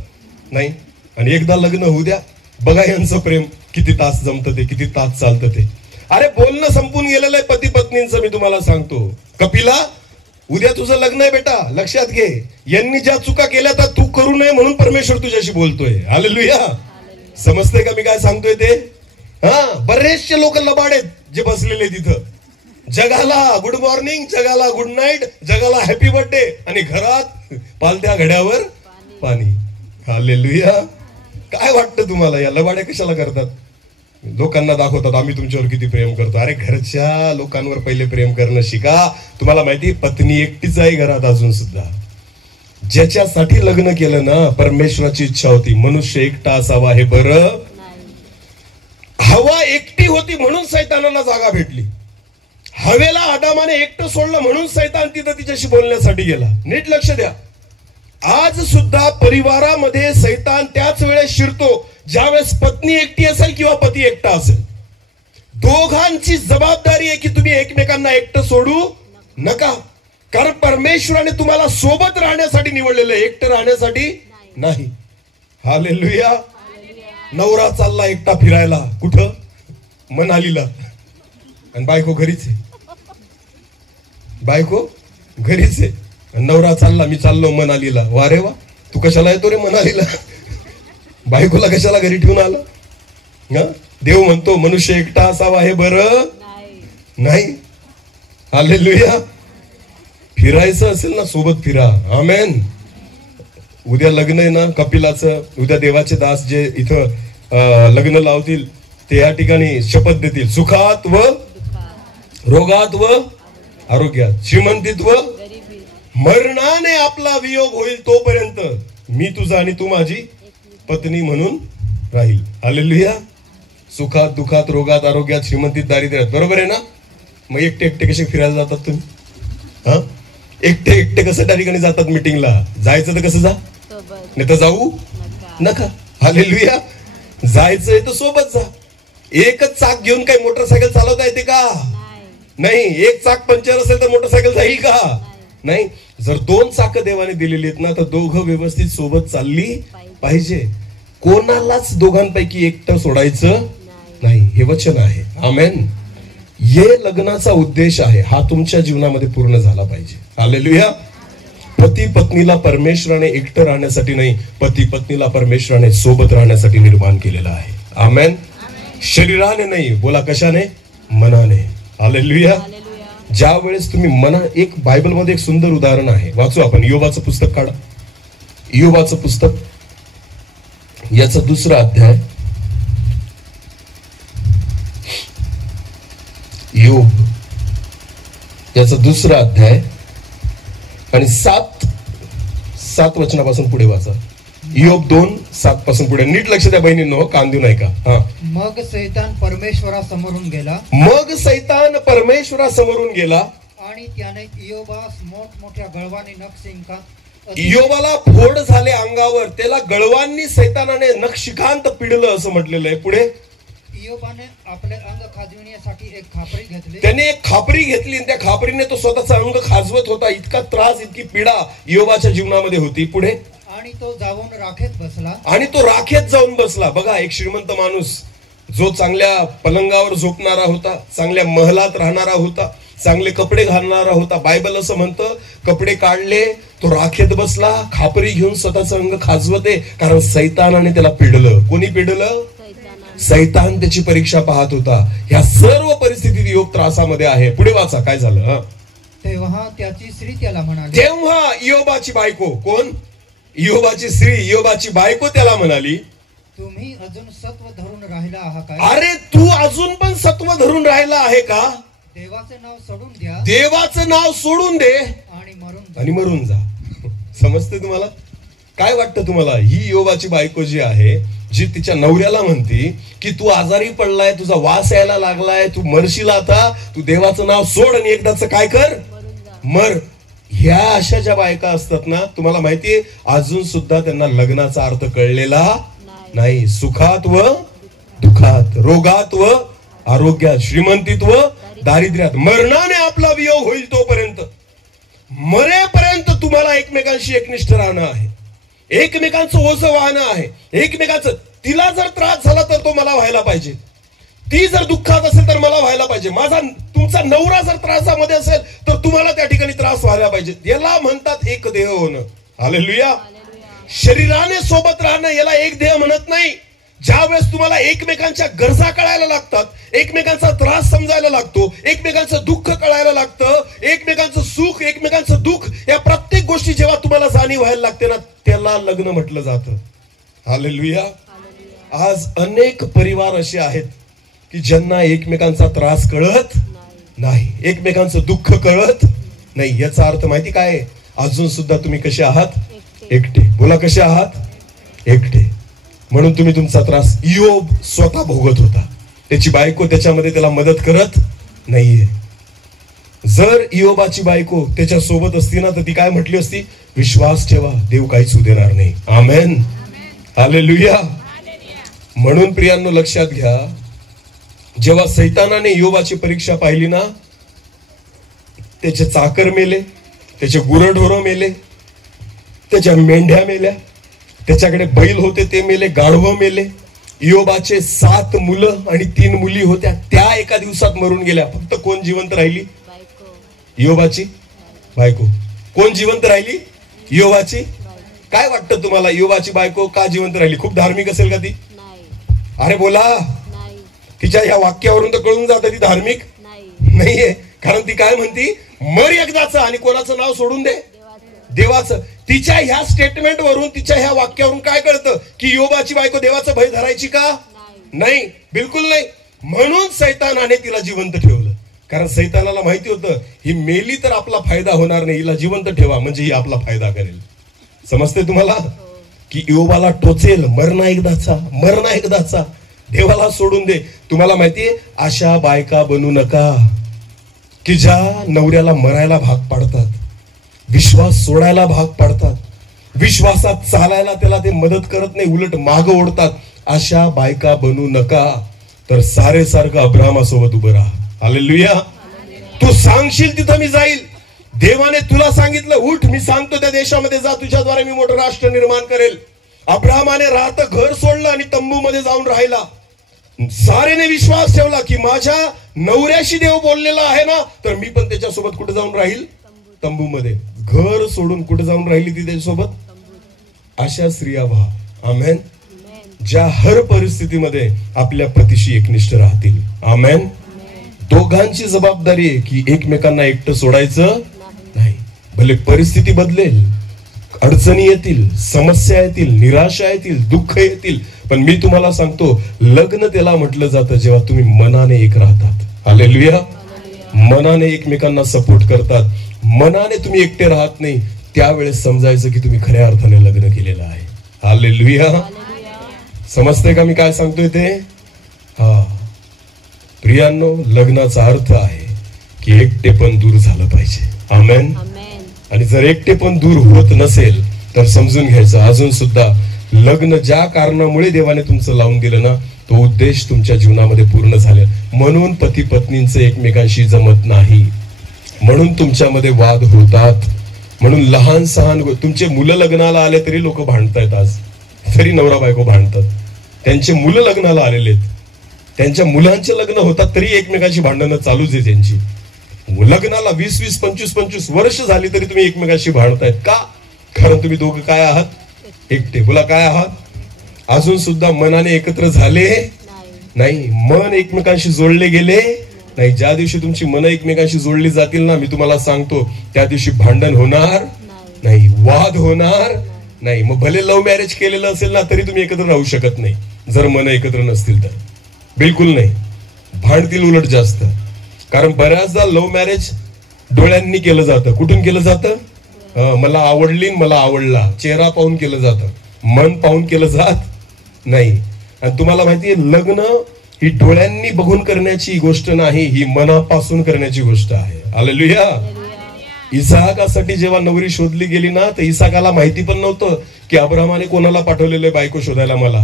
नाही. आणि एकदा लग्न होऊ द्या, बघा यांचं प्रेम किती तास जमतं ते, किती तास चालतं ते. अरे बोलणं संपून गेलेलं आहे पती पत्नींचं. मी तुम्हाला सांगतो, कपिला, उद्या तुझं लग्न आहे बेटा, लक्षात घे. यांनी ज्या चुका केल्या त्या तू करू नये म्हणून परमेश्वर तुझ्याशी बोलतोय. हालेलुया. समजतंय का मी काय सांगतोय ते? हा, बरेचसे लोक लबाड आहेत जे बसलेले तिथं. जगाला गुड मॉर्निंग, जगाला गुड नाईट, जगाला हॅपी बर्थडे, आणि घरात पालत्या घड्यावर पाणी. हालेलुया. काय वाटतं तुम्हाला, या लबाड्या कशाला करतात? लोकांना दाखवतात आम्ही तुमच्यावर किती प्रेम करतो. अरे घरच्या लोकांवर पहिले प्रेम करणं शिका. तुम्हाला माहिती, पत्नी एकटीच आहे घरात अजून सुद्धा. ज्याच्यासाठी लग्न केलं ना, परमेश्वराची इच्छा होती मनुष्य एकटा असावा हे बरं. हवा एकटी होती म्हणून सैतानाला जागा भेटली. हवेला आदामाने एकटं सोडलं म्हणून सैतान तिथं तिच्याशी बोलण्यासाठी गेला. नीट लक्ष द्या. आज सुद्धा परिवारामध्ये सैतान त्याच वेळेस शिरतो ज्यावेळेस पत्नी एकटी असेल किंवा पती एकटा असेल. दोघांची जबाबदारी आहे की तुम्ही एकमेकांना एकटं सोडू नका. कारण परमेश्वराने तुम्हाला सोबत राहण्यासाठी निवडलेलं आहे, एकटं राहण्यासाठी नाही. हालेलुया. नवरा चालला एकटा फिरायला कुठं, मनालीला, आणि बायको घरीच आहे. बायको घरीच आहे, नवरा चालला मी चाललो मनालीला. वा रे वा, तू कशाला येतो रे मनालीला? बायकोला कशाला घरी ठेवून आला? देव म्हणतो मनुष्य एकटा असावा हे बरं नाही. हालेलुया. फिरायचं असेल ना सोबत फिरा. आमेन. उद्या लग्न आहे ना कपिलाचं. उद्या देवाचे दास जे इथं लग्न लावतील ते या ठिकाणी शपथ देतील, सुखात व रोगात व आरोग्यात, श्रीमंतीत व मरणाने आपला वियोग होईल तोपर्यंत मी तुझा आणि तू माझी पत्नी म्हणून राहील. हालेलुया. सुखात दुखात रोगात आरोग्यात श्रीमंतीत दारिद्र्यात. बरोबर आहे ना? मग एकटे एकटे कसे फिरायला जातात तुम्ही? हा, एकटे एकटे कसं त्या ठिकाणी जातात मीटिंगला? जायचं तर कसं जा, नाही तर जाऊ नका. हालेलुया. जायचंय तर सोबत जा. एकच चाक घेऊन काही मोटरसायकल चालवता येते का? नाही. एक चाक पंक्चर असेल तर मोटरसायकल जाईल का? नाही. जर दोन चाक देवाने दिलेली आहेत ना तर दोघं व्यवस्थित सोबत चालली पाहिजे. कोणालाच दोघांपैकी एकटं सोडायचं नाही, हे वचन आहे. आमेन. हे लग्नाचा उद्देश आहे, हा तुमच्या जीवनामध्ये पूर्ण झाला पाहिजे. हालेलुया. पती पत्नीला परमेश्वराने एकटं राहण्यासाठी नाही, पती पत्नीला परमेश्वराने सोबत राहण्यासाठी निर्माण केलेला आहे. आमेन. शरीराने नाही, बोला कशाने? मनाने. हालेलुया. ज्या वेळेस तुम्ही एक बायबल मध्ये एक सुंदर उदाहरण आहे, वाचू आपण. योबाचं पुस्तक काढा. योबाचं पुस्तक याचा 2रा अध्याय. योग याचा 2रा अध्याय आणि 7 वचनापासून पुढे वाचा. योग 2:7 पासून पुढे. नीट लक्ष द्या बहिणींनो, कांदू नाही का? हा. मग सैतान परमेश्वरासमोरून गेला. मग सैतान परमेश्वरासमोरून गेला आणि त्याने इयोबास मोठमोठ्या गळवानी नखशिखांत. इयोबाला फोड झाले अंगावर, त्याला गळवांनी सैतानाने नखशिखांत पिडलं असं म्हटलेलं आहे. पुढे इयोबाने आपले अंग खाजविण्यासाठी एक खापरी घेतली. त्याने एक खापरी घेतली आणि त्या खापरीने तो स्वतःचा अंग खाजवत होता. इतका त्रास, इतकी पीडा इयोबाच्या जीवनामध्ये होती. पुढे आणि तो जाऊन राखेत जाऊन बसला. बघा, एक श्रीमंत माणूस जो चांगल्या पलंगावर झोपणारा होता, चांगल्या महलात राहणारा होता, चांगले कपडे घालणारा होता. बायबल असं म्हणतं, कपडे काढले, तो राखेत बसला, खापरी घेऊन स्वतःचं अंग खाजवते, कारण सैतानाने त्याला पिडलं. कोणी पिडलं? सैतान त्याची परीक्षा पाहत होता. ह्या सर्व परिस्थितीत योग त्रासामध्ये आहे. पुढे वाचा, काय झालं? तेव्हा त्याची स्त्री त्याला म्हणाली. तेव्हा इयोबाची बायको, कोण? इयोबाची स्त्री, इयोबाची बायको त्याला म्हणाली, तुम्ही अजून सत्व धरून राहिला आहात का? अरे तू अजून पण सत्व धरून राहिला आहे का? देवाचे नाव सोडून द्या. देवाचं नाव सोडून दे आणि मरून जा. समजते तुम्हाला? काय वाटतं तुम्हाला? ही इयोबाची बायको जी आहे, जी तिच्या नवऱ्याला म्हणती की तू आजारी पडलाय, तुझा वास यायला लागलाय, तू मरशील, आता तू देवाचं नाव सोड आणि एकदाच काय कर, मर. ह्या अशा ज्या बायका असतात ना, तुम्हाला माहितीये अजून सुद्धा त्यांना लग्नाचा अर्थ कळलेला नाही. सुखात व दुखात, रोगात व आरोग्यात, श्रीमंतीत व दारिद्र्यात, मरणाने आपला वियोग होईल तोपर्यंत, मरेपर्यंत तुम्हाला एकमेकांशी एकनिष्ठ राहणं आहे, एकमेकांचं ओझं वाहणं आहे, एकमेकांचं. तिला जर त्रास झाला तर तो मला व्हायला पाहिजे, ती जर दुःखात असेल तर मला व्हायला पाहिजे, तुमचा नवरा जर त्रासामध्ये असेल तर तुम्हाला त्या ठिकाणी त्रास व्हायला पाहिजे. याला म्हणतात एक देह होणं. हालेलुया. शरीराने सोबत राहणं याला एक देह म्हणत नाही. ज्या वेळेस तुम्हाला एकमेकांच्या गरजा कळायला लागतात, एकमेकांचा त्रास समजायला लागतो, एकमेकांचं दुःख कळायला लागतं, एकमेकांचं सुख, एकमेकांचं दुःख, या प्रत्येक गोष्टी जेव्हा तुम्हाला जाणीव व्हायला लागते ना, त्याला लग्न म्हटलं जातं. हालेलुया. आज अनेक परिवार असे आहेत की ज्यांना एकमेकांचा त्रास कळत नाही, एकमेकांचं दुःख कळत नाही. याचा अर्थ माहिती काय? अजून सुद्धा तुम्ही कसे आहात? एकटे. बोला कसे आहात? एकटे. म्हणून तुम्ही तुमचा त्रास इयोब स्वतः भोगत होता. त्याची बायको त्याच्यामध्ये त्याला मदत करत नाहीये. जर इयोबाची बायको त्याच्या सोबत असती ना तर ती काय म्हटली असती? विश्वास ठेवा, देव काहीच देणार नाही. आमेन, हालेलुया. म्हणून प्रियांनो लक्षात घ्या, जेव्हा सैतानाने इयोबाची परीक्षा पाहिली ना, त्याचे चाकर मेले, त्याचे गुरढोरं मेले, त्याच्या मेंढ्या मेल्या, त्याच्याकडे बैल होते ते मेले, गाढवं मेले. इयोबाचे 7 मुलं आणि 3 मुली होत्या, त्या एका दिवसात मरून गेल्या. फक्त कोण जिवंत राहिली? इयोबाची बायको. कोण जिवंत राहिली? इयोबाची. काय वाटतं तुम्हाला, इयोबाची बायको का जिवंत राहिली? खूप धार्मिक असेल का ती? अरे बोला, तिच्या या वाक्यावरून तर कळून जातं ती धार्मिक नाहीये. कारण ती काय म्हणती? मर एकदाच. आणि कोणाचं नाव सोडून दे? देवाचं. तिच्या ह्या स्टेटमेंट वरून, तिच्या ह्या वाक्यावरून काय कळतं की इयोबाची बायको देवाचं भय धरायची का? नाही, बिलकुल नाही. म्हणून सैतानाने तिला जिवंत ठेवलं. कारण सैतानाला माहिती होतं ही मेली तर आपला फायदा होणार नाही, हिला जिवंत ठेवा म्हणजे ही आपला फायदा करेल. समजते तुम्हाला? की इयोबाला टोचेल, मरणा एकदाचा, मरणा एकदाचा, देवाला सोडून दे. तुम्हाला माहितीये, अशा बायका बनू नका की ज्या नवऱ्याला मरायला भाग पाडतात, विश्वास सोडायला भाग पाडतात, विश्वासात चालायला त्याला ते मदत करत नाही, उलट माग ओढतात. अशा बायका बनू नका. तर सारे सारखं अब्राहमासोबत उभं राहा. हालेलुया. तू सांगशील तिथं मी जाईल. देवाने तुला सांगितलं उठ, मी सांगतो त्या देशामध्ये जा, तुझ्याद्वारे मी मोठं राष्ट्र निर्माण करेल. अब्राहमाने राहतं घर सोडलं आणि तंबूमध्ये जाऊन राहिला. सारेने विश्वास ठेवला की माझ्या नवऱ्याशी देव बोललेला आहे ना, तर मी पण त्याच्यासोबत कुठे जाऊन राहील? तंबूमध्ये. घर सोडून कुठे जाऊन राहिली ती त्याच्यासोबत? अशा स्त्रिया व्हा. आमेन. ज्या हर परिस्थितीमध्ये आपल्या पतीशी एकनिष्ठ राहतील. आमेन. दोघांची जबाबदारी आहे की एकमेकांना एकटं सोडायचं नाही. भले परिस्थिती बदलेल, अडचणी येतील, समस्या येतील, निराशा येतील, दुःख येतील, पण मी तुम्हाला सांगतो लग्न त्याला म्हटलं जातं जेव्हा तुम्ही मनाने एक राहतात. हालेलुया. मनाने एकमेकांना सपोर्ट करतात, मनाने तुम्ही एकटे राहत नाही, त्यावेळेस समजायचं की तुम्ही खऱ्या अर्थाने लग्न केलेलं आहे. हालेलुया. समजते का मी काय सांगतोय ते? हा प्रियांनो, लग्नाचा अर्थ आहे की एकटेपण दूर झालं पाहिजे. आमेन. आणि जर एकटेपण दूर होत नसेल तर समजून घ्यायचं अजून सुद्धा लग्न ज्या कारणामुळे देवाने तुमचं लावून दिलं ना, तो उद्देश तुमच्या जीवनामध्ये पूर्ण झाले. म्हणून पती पत्नींचं एकमेकांशी जमत नाही, म्हणून तुमच्यामध्ये वाद होतात, म्हणून लहान सहान तुमचे मुलं लग्नाला आले तरी लोक भांडतायत. आज तरी नवरा बायको भांडतात. त्यांचे मुलं लग्नाला आलेले आहेत, त्यांच्या मुलांचे लग्न होतात तरी एकमेकांशी भांडणं चालूच आहे त्यांची. लग्नाला 20-20, 25-25 वर्ष झाली तरी तुम्ही एकमेकांशी भांडतायत का? कारण तुम्ही दोघं काय आहात? एकटे. बोला काय आहात? अजून सुद्धा मनाने एकत्र झाले नाही, मन एकमेकांशी जोडले गेले नाही. ज्या दिवशी तुमची मन एकमेकांशी जोडली जातील ना, मी तुम्हाला सांगतो त्या दिवशी भांडण होणार नाही, वाद होणार नाही. मग भले लव्ह मॅरेज केलेलं असेल ना तरी तुम्ही एकत्र राहू शकत नाही जर मन एकत्र नसतील तर. बिलकुल नाही, भांडतील उलट जास्त. कारण बऱ्याचदा लव्ह मॅरेज डोळ्यांनी केलं जातं. कुठून केलं जातं? मला आवडली, मला आवडला, चेहरा पाहून केलं जातं, मन पाहून केलं जात नाही. आणि तुम्हाला माहितीये लग्न ही डोळ्यांनी बघून करण्याची गोष्ट नाही, ही मनापासून करण्याची गोष्ट आहे. हालेलुया. इसाकासाठी जेव्हा नवरी शोधली गेली ना, तर इसाकाला माहिती पण नव्हतं की अब्राहमाने कोणाला पाठवलेलं बायको शोधायला मला.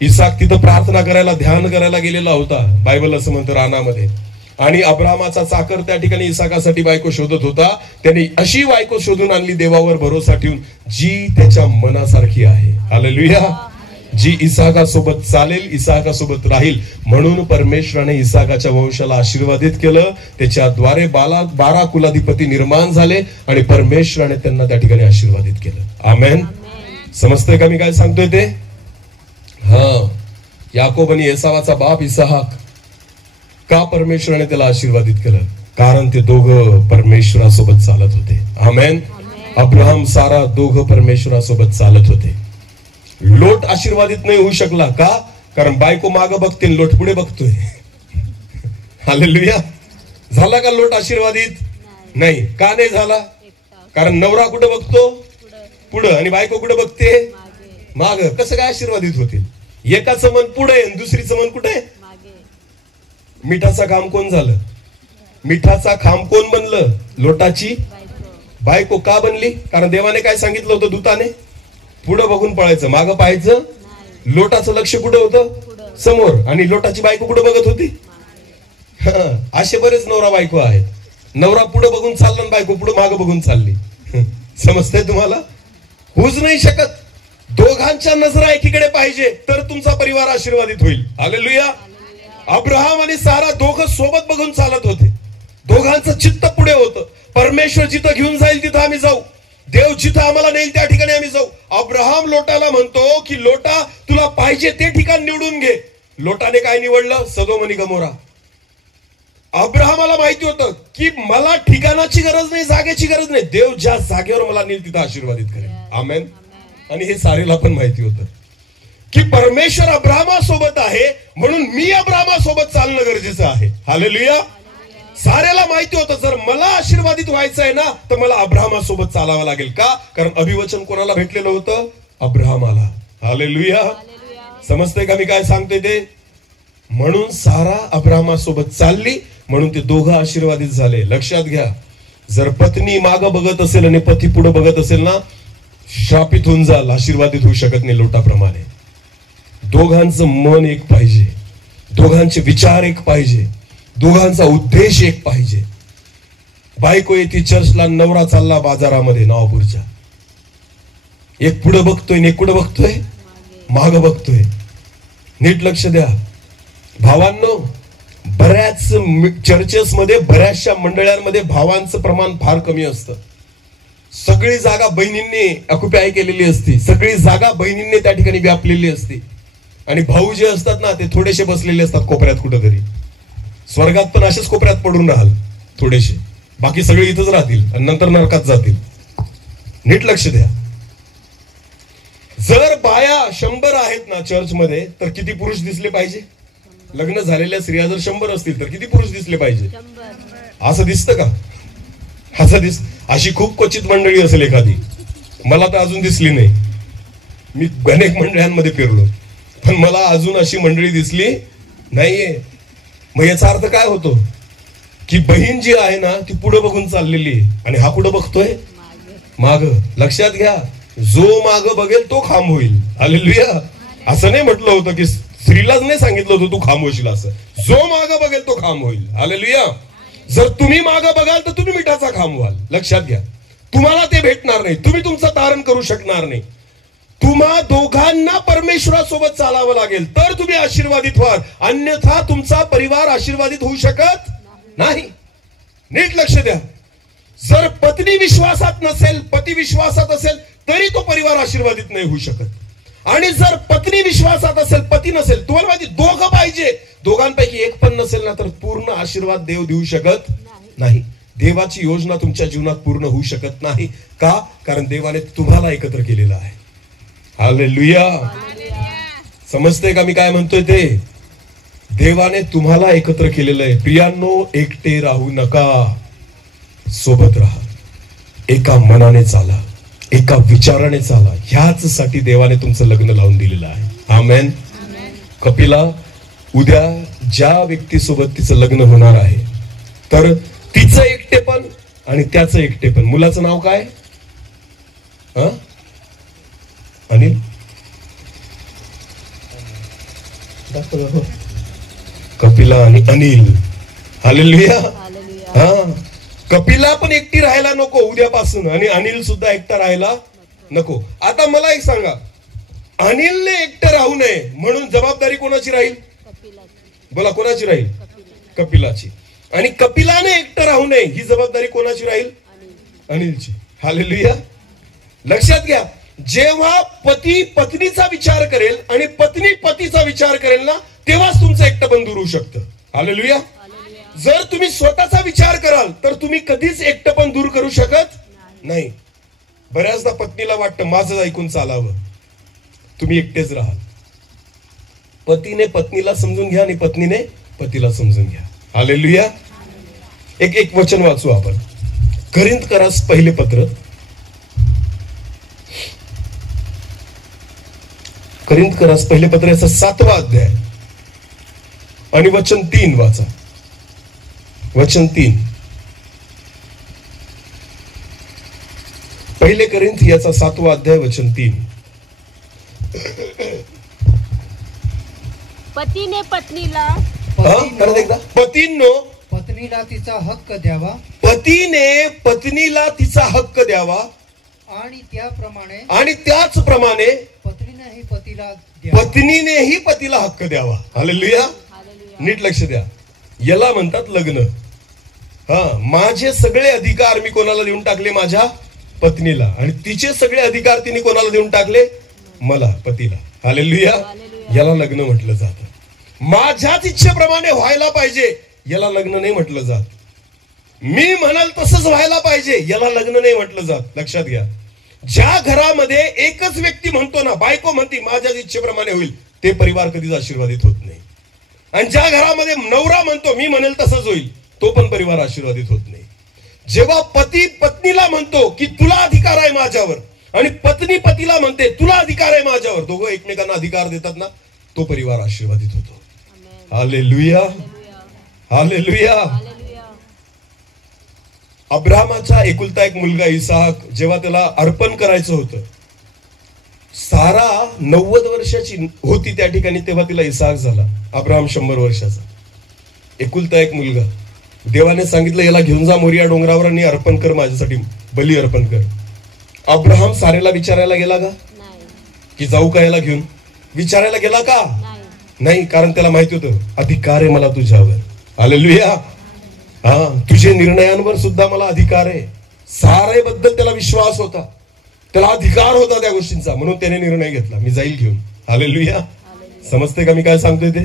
इसाक तिथं प्रार्थना करायला, ध्यान करायला गेलेला होता, बायबल असं म्हणतं, रानामध्ये. आणि अब्राहमाचा चाकर त्या ठिकाणी इसाकासाठी बायको शोधत होता. त्याने अशी बायको शोधून आणली देवावर भरोसा ठेवून जी त्याच्या मनासारखी आहे. हालेलुया. जी इसाकासोबत चालेल, इसाकासोबत राहील. म्हणून परमेश्वराने इसाकाच्या वंशाला आशीर्वादित केलं. त्याच्याद्वारे 12 कुलाधिपती निर्माण झाले आणि परमेश्वराने त्यांना त्या ठिकाणी आशीर्वादित केलं. आमेन. समजतंय का मी काय सांगतोय ते? हा, याकोब आणि एसावाचा बाप इसाहाक का परमेश्वराने त्याला आशीर्वादित केलं? कारण ते दोघं परमेश्वरासोबत चालत होते. आमेन. अब्राहम, सारा दोघं परमेश्वरासोबत चालत होते. लोट आशीर्वादित नाही होऊ शकला का? कारण बायको माग बघते, लोट पुढे बघतोय. हालेलुया. झाला का लोट आशीर्वादित? नाही. का नाही झाला? कारण नवरा कुठे बघतो? पुढं आणि बायको कुठं बघते? माग. कसं काय आशीर्वादित होतील? एकाचं मन पुढे आणि दुसरीचं मन कुठे? मिठाचा खांब कोण झालं? मिठाचा खांब कोण बनलं? लोटाची बायको. का बनली? कारण देवाने काय सांगितलं होतं दूताने? पुढं बघून पळायचं, मागं पाहायचं. लोटाचं लक्ष कुठं होतं? समोर. आणि लोटाची बायको कुठं बघत होती? असे बरेच नवरा बायको आहेत. नवरा पुढे बघून चालला आणि बायको पुढे मागं बघून चालली. समजतंय तुम्हाला? होऊच नाही शकत. दोघांच्या नजरा एकीकडे पाहिजे तर तुमचा परिवार आशीर्वादित होईल. हालेलुया. अब्राहम आणि सारा दोघं सोबत बघून चालत होते. दोघांचं चित्त पुढे होतं. परमेश्वर जिथं घेऊन जाईल तिथं आम्ही जाऊ. देव जिथं आम्हाला नेईल त्या ठिकाणी आम्ही जाऊ. अब्राहम लोटाला म्हणतो की लोटा, तुला पाहिजे ते ठिकाण निवडून घे. लोटाने काय निवडलं? सदोम आणि गमोरा. अब्राहमाला माहिती होतं की मला ठिकाणाची गरज नाही, जागेची गरज नाही. देव ज्या जागेवर मला नेईल तिथं आशीर्वादित करेल. आमेन. आणि हे सारेला पण माहिती होतं की परमेश्वर अब्राहमासोबत आहे म्हणून मी अब्राहमासोबत चालणं गरजेचं आहे. हालेलुया. साऱ्याला माहिती होतं जर मला आशीर्वादित व्हायचं आहे ना तर मला अब्राहमासोबत चालावं लागेल. का? कारण अभिवचन कोणाला भेटलेलं होतं? अब्राहमाला. हालेलुया. समजतंय का मी काय सांगतोय ते? म्हणून सारा अब्राहमासोबत चालली म्हणून ते दोघं आशीर्वादित झाले. लक्षात घ्या, जर पत्नी मागं बघत असेल आणि पती पुढे बघत असेल ना, श्रापित होऊन जाल, आशीर्वादित होऊ शकत नाही. लोटाप्रमाणे दोघांचं मन एक पाहिजे, दोघांचे विचार एक पाहिजे, दोघांचा उद्देश एक पाहिजे. बायको येते चर्चला, नवरा चालला बाजारामध्ये नवापूरच्या. एक पुढे बघतोय आणि एक कुठं बघतोय? मागं बघतोय. नीट लक्ष द्या भावांनो. बऱ्याच चर्चेस मध्ये, बऱ्याचशा मंडळांमध्ये भावांचं प्रमाण फार कमी असतं. सगळी जागा बहिणींनी ऑक्युपाय केलेली असते, सगळी जागा बहिणींनी त्या ठिकाणी व्यापलेली असते. आणि भाऊ जे असतात ना ते थोडेसे बसलेले असतात कोपऱ्यात कुठेतरी. स्वर्गात पण असेच कोपऱ्यात पडून राहाल थोडेसे, बाकी सगळे इथंच राहतील आणि नंतर नरकात जातील. नीट लक्ष द्या. जर बाया 100 आहेत ना चर्च मध्ये तर किती पुरुष दिसले पाहिजे? लग्न झालेल्या स्त्रिया जर 100 असतील तर किती पुरुष दिसले पाहिजे? असं दिसतं का? असं अशी खूप क्वचित मंडळी असेल एखादी, मला तर अजून दिसली नाही. मी अनेक मंडळांमध्ये फिरलो पण मला अजून अशी मंडळी दिसली नाहीये. मग याचा अर्थ काय होतो की बहीण जी आहे ना ती पुढे बघून चाललेली आहे आणि हा पुढे बघतोय माग. लक्षात घ्या, जो माग बघेल तो खांब होईल. हालेलुया. असं नाही म्हटलं होतं की स्त्रीलाच नाही सांगितलं होतं तू खांब होशील असं. जो माग बघेल तो खांब होईल. हालेलुया. जर तुम्ही मागं बघाल तर तुम्ही मिठाचा खांब व्हाल. लक्षात घ्या, तुम्हाला ते भेटणार नाही, तुम्ही तुमचं तारण करू शकणार नाही. तुम्हा दोघांना परमेश्वरासोबत चालावं लागेल तर तुम्ही आशीर्वादित व्हाल, अन्यथा तुमचा परिवार आशीर्वादित होऊ शकत नाही. नीट लक्ष द्या. जर पत्नी विश्वासात नसेल, पती विश्वासात असेल तरी तो परिवार आशीर्वादित नाही होऊ शकत. आणि जर पत्नी विश्वासात असेल, पती नसेल, तुम्हाला माहिती दोघं पाहिजे, दोघांपैकी एक पण नसेल ना तर पूर्ण आशीर्वाद देव देऊ शकत नाही. देवाची योजना तुमच्या जीवनात पूर्ण होऊ शकत नाही. का? कारण देवाने तुम्हाला एकत्र केलेलं आहे. हालेलुया. समजतंय का मी काय म्हणतोय ते? देवाने तुम्हाला एकत्र केलेलं आहे. प्रियांनो, एकटे राहू नका, सोबत राहा, एका मनाने चाला, एका विचाराने चाला. ह्याच साठी देवाने तुमचं लग्न लावून दिलेलं आहे. आमेन. कपिला, उद्या ज्या व्यक्तीसोबत तिचं लग्न होणार आहे तर तिचं एकटेपण आणि त्याचं एकटेपण. मुलाचं नाव काय? अनिल. कपिला आणि अनिल. हालेलुया. कपिला पण एकटी राहायला नको उद्यापासून आणि अनिल सुद्धा एकटा राहायला नको. आता मला एक सांगा, अनिलने एकटं राहू नये म्हणून जबाबदारी कोणाची राहील? बोला, कोणाची राहील? कपिलाची. आणि कपिलाने एकटं राहू नये ही जबाबदारी कोणाची राहील? अनिलची. हालेलुया. लक्षात घ्या, जेव्हा पती पत्नीचा विचार करेल आणि पत्नी पतीचा विचार करेल ना तेव्हाच तुमचं एकटं दूर होऊ शकतं. हालेलुया. जर तुम्ही स्वतःचा विचार कराल तर तुम्ही कधीच एकटं दूर करू शकत नाही. बऱ्याचदा पत्नीला वाटतं माझं ऐकून चालावं, तुम्ही एकटेच राहाल. पतीने पत्नीला समजून घ्या आणि पत्नीने पतीला समजून घ्या. हालेलुया. एक वचन वाचू आपण. करिंथकरास पहिले पत्र कोरिन्थकरास पहिले पत्राचा 7वा अध्याय आणि वचन 3 वाचा. वचन 3. पहिले कोरिन्थियाचा 7वा अध्याय वचन 3. पतीने पत्नीला पतींनो पत्नीला तिचा हक्क द्यावा. पतीने पत्नीला तिचा हक्क द्यावा आणि त्याप्रमाणे पत्नीनेही पतीला हक्क द्यावा. हालेलुया. नीट लक्ष द्या. याला म्हणतात लग्न. माझे सगळे अधिकार मी कोणाला देऊन टाकले? माझ्या पत्नीला. आणि तिचे सगळे अधिकार तिने कोणाला देऊन टाकले? मला, पतीला. हालेलुया. याला लग्न म्हटलं जातं. माझ्याच इच्छेप्रमाणे व्हायला पाहिजे याला लग्न नाही म्हटलं जात. मी म्हणाल तसंच व्हायला पाहिजे याला लग्न नाही म्हटलं जात. लक्षात घ्या. ज्या घरामध्ये एकच व्यक्ती म्हणतो ना, बायको म्हणती माझ्याच इच्छेप्रमाणे होईल, ते परिवार कधीच आशीर्वादित होत नाही. आणि ज्या घरामध्ये नवरा म्हणतो मी म्हणेल तसंच होईल, तो पण परिवार आशीर्वादित होत नाही. जेव्हा पती पत्नीला म्हणतो की तुला अधिकार आहे माझ्यावर, आणि पत्नी पतीला म्हणते तुला अधिकार आहे माझ्यावर, दोघं एकमेकांना अधिकार देतात ना, तो परिवार आशीर्वादित होतो. हालेलुया. हालेलुया. अब्राहमाचा एकुलता एक मुलगा इसाक जेव्हा त्याला अर्पण करायचं होतं, सारा 90 वर्षाची होती त्या ठिकाणी, तेव्हा तिला इसाक झाला. अब्राहम 100 वर्षाचा. एकुलता एक मुलगा. देवाने सांगितलं याला घेऊन जा मोरिया डोंगरावर आणि अर्पण कर, माझ्यासाठी बली अर्पण कर. अब्राहम सारेला विचारायला गेला का? की जाऊ का याला घेऊन? विचारायला गेला का? नाही. कारण त्याला माहिती होतं अधिकार आहे मला तुझ्यावर. हालेलुया. तुझे निर्णयांवर सुद्धा मला अधिकार आहे. सारेबद्दल त्याला विश्वास होता, त्याला अधिकार होता त्या गोष्टींचा, म्हणून त्याने निर्णय घेतला मी जाईल घेऊन. हालेलुया. समजते का मी काय सांगतोय ते?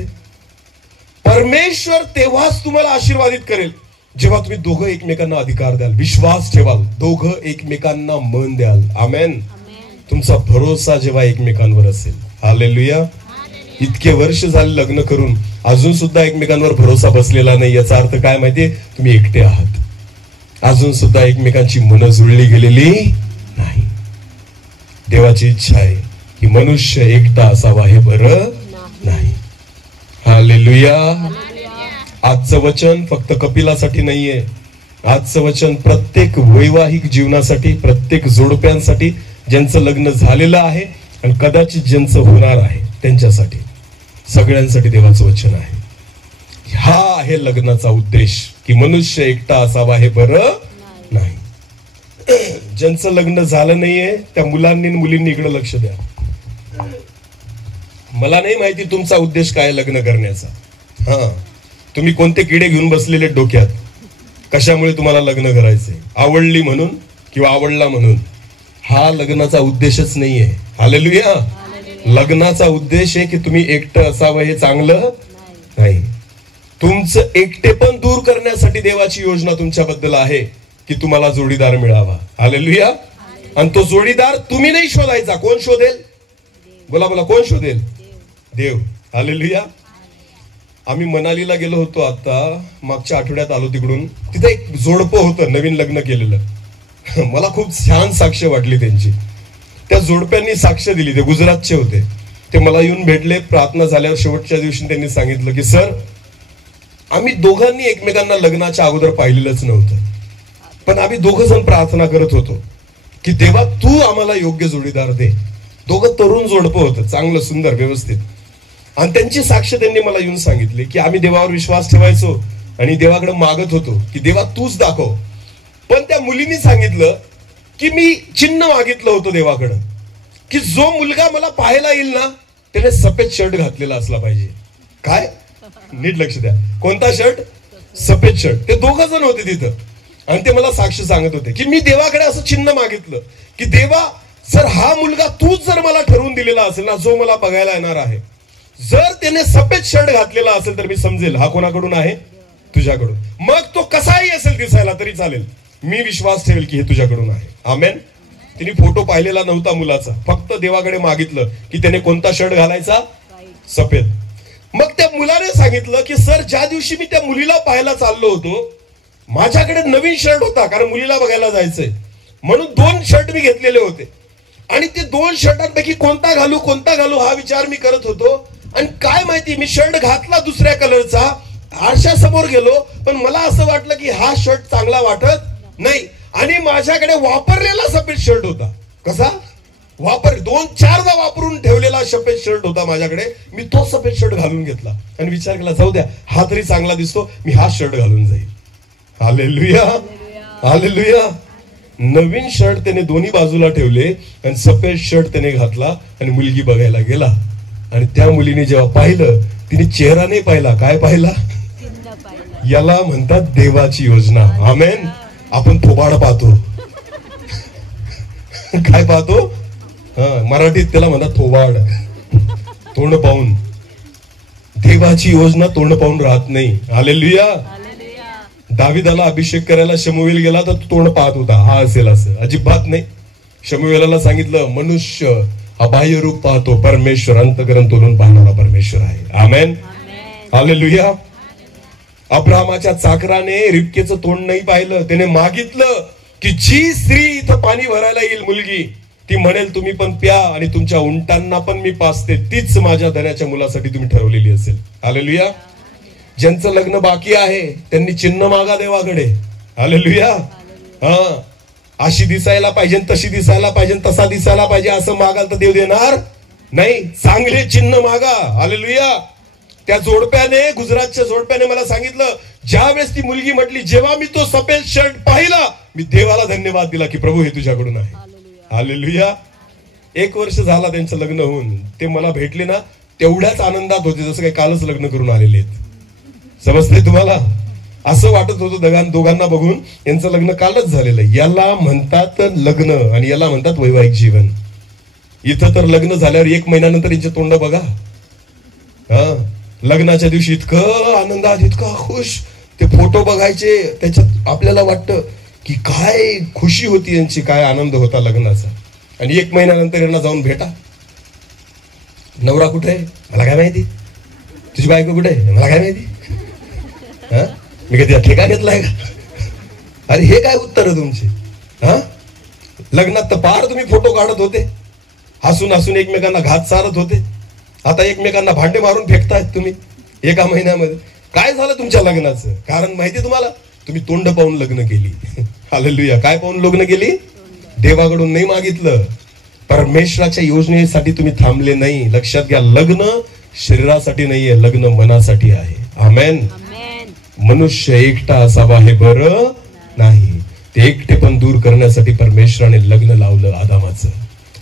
परमेश्वर तेव्हाच तुम्हाला आशीर्वादित करेल जेव्हा तुम्ही दोघं एकमेकांना अधिकार द्याल, विश्वास ठेवाल, दोघं एकमेकांना मन द्याल. आमेन. तुमचा भरोसा जेव्हा एकमेकांवर असेल. हालेलुया. इतके वर्ष झाले लग्न करून अजून सुद्धा एकमेकांवर भरोसा बसलेला नाही, याचा अर्थ काय माहितीये? तुम्ही एकटे आहात. अजून सुद्धा एकमेकांची मन जुळली गेलेली नाही. देवाची इच्छा आहे की मनुष्य एकटा असावा, हे बरं नाही. हालेलुया. आजचं वचन फक्त कपिलासाठी नाहीये. आजचं वचन प्रत्येक वैवाहिक जीवनासाठी, प्रत्येक जोडप्यांसाठी, ज्यांचं लग्न झालेलं आहे आणि कदाचित ज्यांचं होणार आहे त्यांच्यासाठी, सगळ्यांसाठी देवाचं वचन आहे. हा आहे लग्नाचा उद्देश की मनुष्य एकटा असावा, हे बरं नाही. ज्यांचं लग्न झालं नाहीये त्या मुलांनी मुलींनी इकडे लक्ष द्या. मला नाही माहिती तुमचा उद्देश काय लग्न करण्याचा. तुम्ही कोणते किडे घेऊन बसलेले डोक्यात, कशामुळे तुम्हाला लग्न करायचंय? आवडली म्हणून किंवा आवडला म्हणून? हा लग्नाचा उद्देशच नाहीये. हालेलुया. लग्नाचा उद्देश आहे की तुम्ही एकटं असावं, हे चांगलं नाही. तुमचं एकटेपण दूर करण्यासाठी देवाची योजना तुमच्याबद्दल आहे की तुम्हाला जोडीदार मिळावा. हालेलुया. आणि तो जोडीदार तुम्ही नाही शोधायचा. कोण शोधेल? बोला बोला, कोण शोधेल? देव. हालेलुया. आम्ही मनालीला गेलो होतो, आता मागच्या आठवड्यात आलो तिकडून. तिथे एक जोडपं होतं नवीन लग्न केलेलं. मला खूप छान साक्ष वाटली त्यांची. त्या जोडप्यांनी साक्ष दिली. ते गुजरातचे होते. ते मला येऊन भेटले. प्रार्थना झाल्यावर शेवटच्या दिवशी त्यांनी सांगितलं की सर, आम्ही दोघांनी एकमेकांना लग्नाच्या अगोदर पाहिलेलंच नव्हतं, पण आम्ही दोघं जण प्रार्थना करत होतो की देवा तू आम्हाला योग्य जोडीदार दे. दोघं तरुण जोडपं होतं, चांगलं सुंदर व्यवस्थित. आणि त्यांची साक्ष त्यांनी मला येऊन सांगितली की आम्ही देवावर विश्वास ठेवायचो आणि देवाकडे मागत होतो की देवा तूच दाखव. पण त्या मुलींनी सांगितलं की मी चिन्ह मागितलं होतं देवाकडं की जो मुलगा मला पाहायला येईल ना त्याने सफेद शर्ट घातलेला असला पाहिजे. काय? नीट लक्ष द्या. कोणता शर्ट? सफेद शर्ट. ते दोघं जण होते तिथं आणि ते मला साक्ष सांगत होते की मी देवाकडे असं चिन्ह मागितलं की देवा जर हा मुलगा तूच जर मला ठरवून दिलेला असेल ना, जो मला बघायला येणार आहे, जर त्याने सफेद शर्ट घातलेला असेल तर मी समजेल हा कोणाकडून आहे? तुझ्याकडून. मग तो कसाही असेल दिसायला तरी चालेल, मी विश्वास ठेवेल की हे तुझ्याकडून आहे. आमेन. तिने फोटो पाहिलेला नव्हता मुलाचा, फक्त देवाकडे मागितलं की त्याने कोणता शर्ट घालायचा? सफेद. मग त्या मुलाने सांगितलं की सर, ज्या दिवशी मी त्या मुलीला पाहायला चाललो होतो माझ्याकडे नवीन शर्ट होता, कारण मुलीला बघायला जायचंय म्हणून 2 शर्ट मी घेतलेले होते. आणि ते 2 शर्टांपैकी कोणता घालू हा विचार मी करत होतो. आणि काय माहिती, मी शर्ट घातला दुसऱ्या कलरचा, आरशासमोर गेलो, पण मला असं वाटलं की हा शर्ट चांगला वाटत नाही. आणि माझ्याकडे वापरलेला सफेद शर्ट होता. कसा 2-4दा वापरून ठेवलेला सफेद शर्ट होता माझ्याकडे. मी तो सफेद शर्ट घालून घेतला आणि विचार केला, जाऊ द्या, हा तरी चांगला दिसतो, मी हा शर्ट घालून जाईल. Hallelujah, hallelujah. नवीन शर्ट त्याने दोन्ही बाजूला ठेवले आणि सफेद शर्ट त्याने घातला आणि मुलगी बघायला गेला. आणि त्या मुलीने जेव्हा पाहिलं, तिने चेहरा नाही पाहिला, काय पाहिला? याला म्हणतात देवाची योजना. आमेन. आपण थोबाड पाहतो. काय पाहतो? मराठीत त्याला म्हणतात थोबाड, तोंड पाहून. देवाची योजना तोंड पाहून राहत नाही. हालेलुया. दाविदाला अभिषेक करायला शमूएल गेला तर तो तोंड पाहत होता, हा असेल असं. अजिबात नाही. शमूएलाला सांगितलं, मनुष्य अबाह्य रूप पाहतो, परमेश्वर अंतःकरण तोलून पाहणारा परमेश्वर आहे. आमेन, हालेलुया. अब्राहमाच्या चाकराने रिबकेचं तोंड नाही पाहिलं. त्याने मागितलं की जी स्त्री इथं पाणी भरायला येईल मुलगी, ती म्हणेल तुम्ही पण प्या आणि तुमच्या उंटांना पण मी पाजते, तीच माझ्या धन्याच्या मुलासाठी तुम्ही ठरवलेली असेल. हालेलुया. ज्यांचं लग्न बाकी आहे त्यांनी चिन्ह मागा देवाकडे. हालेलुया. अशी दिसायला पाहिजे, तशी दिसायला पाहिजे, तसा दिसायला पाहिजे असं मागाल तर देव देणार नाही. चांगले चिन्ह मागा. हालेलुया. त्या जोडप्याने, गुजरातच्या जोडप्याने मला सांगितलं, ज्यावेळेस ती मुलगी म्हटली, जेव्हा मी तो सफेद शर्ट पाहिला, मी देवाला धन्यवाद दिला की प्रभू हे तुझ्याकडून आहे. हालेलुया. 1 वर्ष झाला त्यांचं लग्न होऊन. ते मला भेटले ना, तेवढ्याच आनंदात होते जसं काही कालच लग्न करून आलेले आहेत. समजते तुम्हाला? असं वाटत होतं दोघांना बघून, यांचं लग्न कालच झालेलं. याला म्हणतात लग्न आणि याला म्हणतात वैवाहिक जीवन. इथं तर लग्न झाल्यावर 1 महिन्यानंतर यांचे तोंड बघा. लग्नाच्या दिवशी इतकं आनंदात, इतका खुश, ते फोटो बघायचे, त्याच्यात आपल्याला वाटतं की काय खुशी होती यांची, काय आनंद होता लग्नाचा. आणि 1 महिन्यानंतर यांना जाऊन भेटा. नवरा कुठे आहे मला काय माहिती, तुझी बायको कुठे आहे मला काय माहिती, मी कधी ठेका घेतलाय का? अरे हे काय उत्तर तुमचे? लग्नात तर पार तुम्ही फोटो काढत होते, हसून हसून एकमेकांना घात सारत होते. आता एकमेकांना भांडे मारून फेकतायत तुम्ही 1 महिन्यामध्ये. काय झालं तुमच्या लग्नाचं? कारण माहिती तुम्हाला, तुम्ही तोंड पाहून लग्न केली. हालेलुया. काय पाहून लग्न केली? देवाकडून नाही मागितलं, परमेश्वराच्या योजनेसाठी तुम्ही थांबले नाही. लक्षात घ्या, लग्न शरीरासाठी नाहीये, लग्न मनासाठी आहे. आमेन. मनुष्य एकटा असावा हे बरं नाही. ते एकटे पण दूर करण्यासाठी परमेश्वराने लग्न लावलं आदामाचं.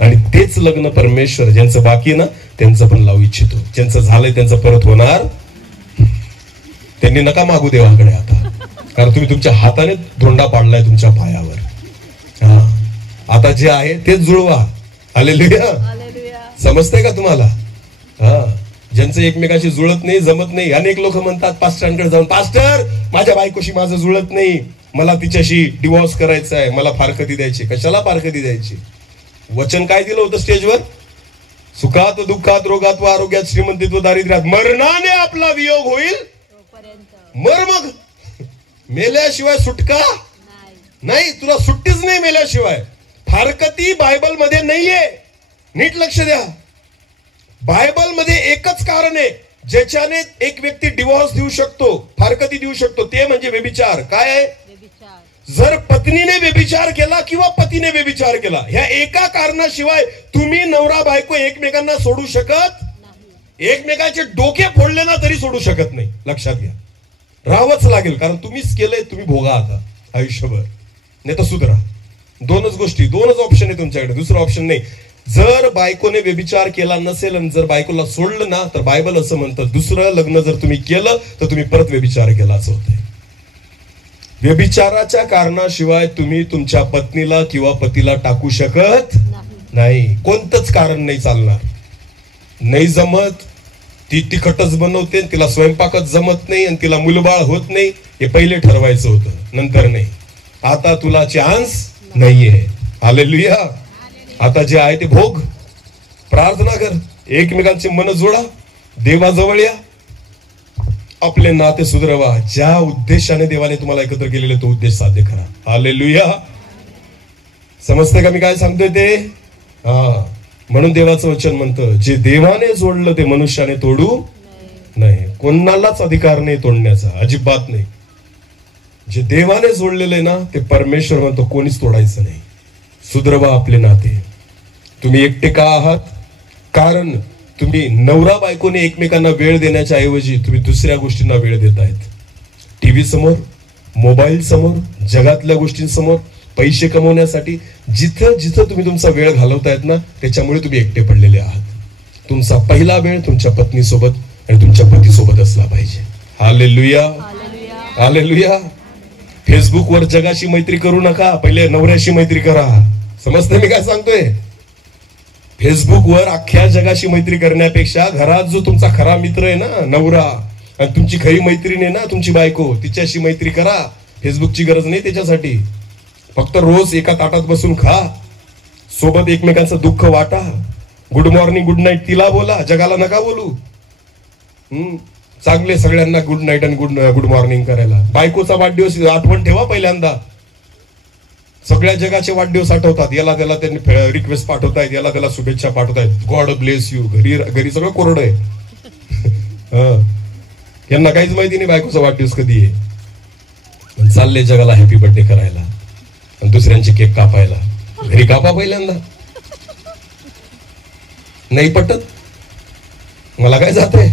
आणि तेच लग्न परमेश्वर ज्यांचं बाकी ना त्यांचं पण लावू इच्छितो. ज्यांचं झालंय त्यांचं परत होणार. त्यांनी नका मागू देवाकडे आता, कारण तुम्ही तुमच्या हाताने धोंडा पाडलाय तुमच्या पायावर. आता जे आहे तेच जुळवा. हालेलुया. समजतंय का तुम्हाला? ज्यांचं एकमेकाशी जुळत नाही, जमत नाही. अनेक लोक म्हणतात पास्टरांकडे जाऊन, पास्टर माझ्या बायकोशी माझं जुळत नाही, मला तिच्याशी डिवोर्स करायचा आहे, मला फारकती द्यायची. कशाला फारकती द्यायची? वचन काय दिलं होतं स्टेजवर? सुखात दुःखात रोगात व आरोग्यात श्रीमंतीत व दारिद्र्यात मरणाने आपला वियोग होईल. मर मग, मेल्याशिवाय सुटका नाही. तुला सुट्टीच नाही मेल्याशिवाय. फारकती बायबल मध्ये नाहीये. नीट लक्ष द्या. बायबल मध्ये एकच कारण आहे ज्याच्याने एक व्यक्ती डिवोर्स देऊ शकतो, फारकती देऊ शकतो, ते म्हणजे व्यभिचार. काय आहे? जर पत्नीने व्यभिचार केला किंवा पतीने व्यभिचार केला, ह्या एका कारणाशिवाय तुम्ही नवरा बायको एकमेकांना सोडू शकत, एकमेकांचे डोके फोडले ना तरी सोडू शकत नाही. लक्षात घ्या. राहावंच लागेल, कारण तुम्हीच केलंय, तुम्ही भोगा आता आयुष्यभर, नाही तर सुधरा. 2च गोष्टी, 2च ऑप्शन आहे तुमच्याकडे, दुसरं ऑप्शन नाही. जर बायकोने व्यभिचार केला नसेल आणि जर बायकोला सोडलं ना, तर बायबल असं म्हणतं दुसरं लग्न जर तुम्ही केलं तर तुम्ही परत व्यभिचार केला असं होतंय. व्यभिचाराच्या कारणाशिवाय तुम्ही तुमच्या पत्नीला किंवा पतीला टाकू शकत नाही. कोणतंच कारण नाही चालणार. नाही जमत, ती तिखटच बनवते, तिला स्वयंपाकच जमत नाही आणि तिला मुलबाळ होत नाही, हे पहिले ठरवायचं होतं, नंतर नाही. आता तुला चान्स नाहीये. हालेलुया. आता जे आहे ते भोग. प्रार्थना कर, एकमेकांचे मन जोडा, देवाजवळ या, आपले नाते सुधरवा. ज्या उद्देशाने देवाने तुम्हाला एकत्र केलेले तो उद्देश साध्य करा. हालेलुया. समजते का मी काय सांगतोय ते? म्हणून देवाचं वचन म्हणतं, जे देवाने जोडलं ते मनुष्याने तोडू नाही. कोणालाच अधिकार नाही तोडण्याचा, अजिबात नाही. जे देवाने जोडलेलं आहे ना ते परमेश्वर म्हणतो कोणीच तोडायचं नाही. सुधरवा आपले नाते. तुम्ही एकटे का आहात? कारण तुम्ही नवरा बायकोने एकमेकांना वेळ देण्याच्या ऐवजी तुम्ही दुसऱ्या गोष्टींना वेळ देत आहेत. टीव्ही समोर, मोबाईल समोर, जगातल्या गोष्टींसमोर, पैसे कमवण्यासाठी जिथं जिथं तुम्ही तुमचा वेळ घालवतायत ना त्याच्यामुळे तुम्ही एकटे पडलेले आहात. तुमचा पहिला वेळ तुमच्या पत्नीसोबत आणि तुमच्या पतीसोबत असला पाहिजे. Hallelujah, hallelujah. फेसबुकवर जगाशी मैत्री करू नका, पहिले नवऱ्याशी मैत्री करा. समजते मी काय सांगतोय? फेसबुकवर अख्ख्या जगाशी मैत्री करण्यापेक्षा घरात जो तुमचा खरा मित्र आहे ना नवरा, आणि तुमची खरी मैत्रीण आहे ना तुमची बायको, तिच्याशी मैत्री करा. फेसबुकची गरज नाही त्याच्यासाठी. फक्त रोज एका ताटात बसून खा, सोबत एकमेकांचं दुःख वाटा, गुड मॉर्निंग गुड नाईट तिला बोला, जगाला नका बोलू. चांगले सगळ्यांना गुड नाईट आणि गुड मॉर्निंग करायला. बायकोचा वाढदिवस आठवण ठेवा पहिल्यांदा. सगळ्या जगाचे वाढदिवस आठवतात, याला त्याला त्यांनी रिक्वेस्ट पाठवतायत, याला त्याला शुभेच्छा पाठवतायत. God bless you. घरी सगळं कोरडं आहे. यांना काहीच माहिती नाही बायकोचा वाढदिवस कधी आहे. चालले जगाला हॅपी बर्थडे करायला आणि दुसऱ्यांचे केक कापायला. घरी कापा पहिल्यांदा. नाही पटत मला काय जातंय?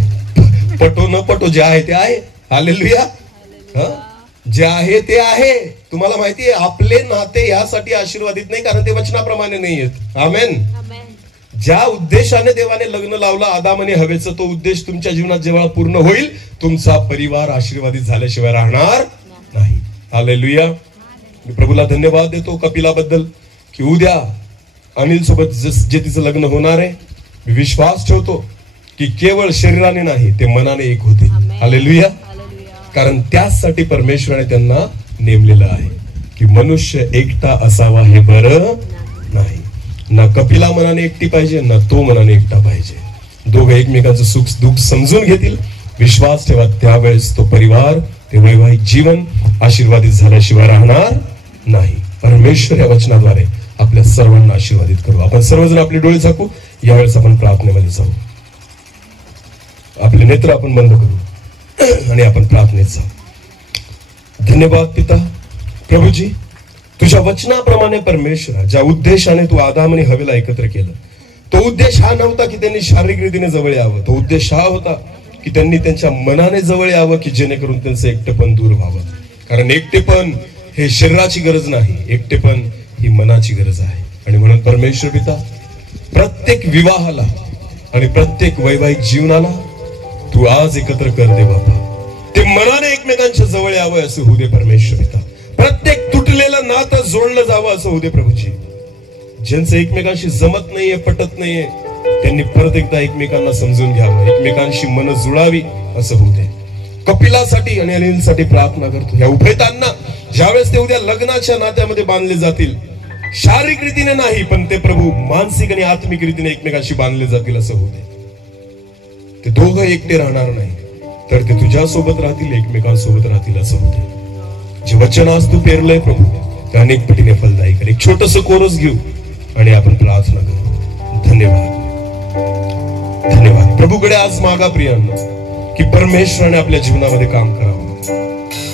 पटो न पटो जे आहे ते आहे. हालेलुया. जे आहे ते आहे. तुम्हाला माहितीये आपले नाते यासाठी आशीर्वादित नाही कारण ते वचनाप्रमाणे नाही आहेत. आमेन. ज्या उद्देशाने देवाने लग्न लावलं आदाम आणि हवेचं, तो उद्देश तुमच्या जीवनात जेव्हा पूर्ण होईल तुमचा परिवार आशीर्वादित झाल्याशिवाय राहणार नाही. हालेलुया. मी प्रभूला धन्यवाद देतो कपिलाबद्दल की उद्या अनिल सोबत जे तिचं लग्न होणार आहे, मी विश्वास ठेवतो की केवळ शरीराने नाही ते मनाने एक होते. हालेलुया. कारण त्यासाठी परमेश्वराने त्यांना नेमलेलं आहे की मनुष्य एकटा असावा हे बरं नाही. ना कपिला मनाने एकटी पाहिजे ना तो मनाने एकटा पाहिजे. दोघं एकमेकांचं सुख दुःख समजून घेतील. विश्वास ठेवा त्यावेळेस तो परिवार, ते वैवाहिक जीवन आशीर्वादित झाल्याशिवाय राहणार नाही. परमेश्वर या वचनाद्वारे आपल्या सर्वांना आशीर्वादित करू. आपण सर्वजण आपले डोळे झाकू. यावेळेस आपण प्रार्थनेमध्ये जाऊ. आपले नेत्र आपण बंद करू आणि आपण प्रार्थनेत जाऊ. धन्यवाद पिता प्रभूजी, तुझ्या वचनाप्रमाणे परमेश्वरा ज्या उद्देशाने तू आदाम आणि हवेला एकत्र केलं, तो उद्देश हा नव्हता की त्यांनी शारीरिक रीतीने जवळ यावं. तो उद्देश हा होता की त्यांनी त्यांच्या मनाने जवळ यावं की जेणेकरून त्यांचं एकटेपण दूर व्हावं. कारण एकटेपण हे शरीराची गरज नाही, एकटेपण ही मनाची गरज आहे. आणि म्हणून परमेश्वर पिता प्रत्येक विवाहाला आणि प्रत्येक वैवाहिक जीवनाला तू आज एकत्र कर दे बाबा. ते मनाने एकमेकांच्या जवळ यावं असं होऊ दे परमेश्वर पिता. प्रत्येक तुटलेलं नातं जोडलं जावं असं होऊ दे प्रभूजी. ज्यांचं एकमेकांशी जमत नाहीये, पटत नाहीये, त्यांनी परत एकदा एकमेकांना समजून घ्यावं, एकमेकांशी मन जुळावी असं होऊ दे. कपिलासाठी आणि अनिलसाठी प्रार्थना करतो. या उभयतांना ज्यावेळेस ते उद्या लग्नाच्या नात्यामध्ये बांधले जातील, शारीरिक रीतीने नाही पण ते प्रभू मानसिक आणि आत्मिक रीतीने एकमेकांशी बांधले जातील असं होऊ दे. ते दोघं एकटे राहणार नाही तर ते तुझ्यासोबत राहतील, एकमेकांसोबत राहतील असं होऊ दे. जे वचन आज तू पेरलंय प्रभू ते अनेक पटीने फलदायी कर. एक छोटस कोरस घेऊ आणि आपण प्रार्थना करू. धन्यवाद, धन्यवाद. प्रभूकडे आज मागा प्रियांनो की परमेश्वराने आपल्या जीवनामध्ये काम करावं,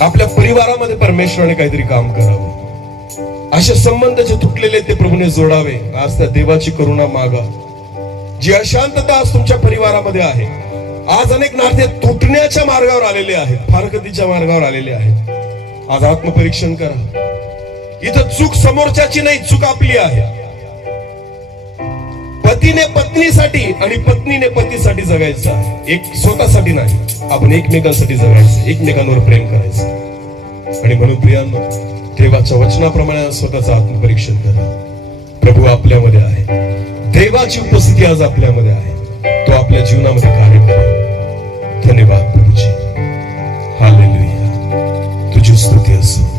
आपल्या परिवारामध्ये परमेश्वराने काहीतरी काम करावं. असे संबंध जे तुटलेले ते प्रभूने जोडावे. आज त्या देवाची करुणा मागा. जी अशांतता आज तुमच्या परिवारामध्ये आहे, आज अनेक नाते तुटण्याच्या मार्गावर आलेले आहेत, फारकतीच्या मार्गावर आलेले आहेत. आज आत्मपरीक्षण करा. इथं चूक समोरच्याची नाही, चूक आपली आहे. पतीने पत्नीसाठी आणि पत्नीने पतीसाठी जगायचं आहे, एक स्वतःसाठी नाही. आपण एकमेकांसाठी जगायचं, एकमेकांवर प्रेम करायचं. आणि म्हणून प्रियांनो देवाच्या वचनाप्रमाणे स्वतःचं आत्मपरीक्षण करा. प्रभू आपल्यामध्ये आहे, देवाची उपस्थिती आज आपल्यामध्ये आहे. तो आपल्या जीवनामध्ये कार्य करेल. धन्यवाद प्रभूजी. हालेलुया. तुझी स्तुती असो.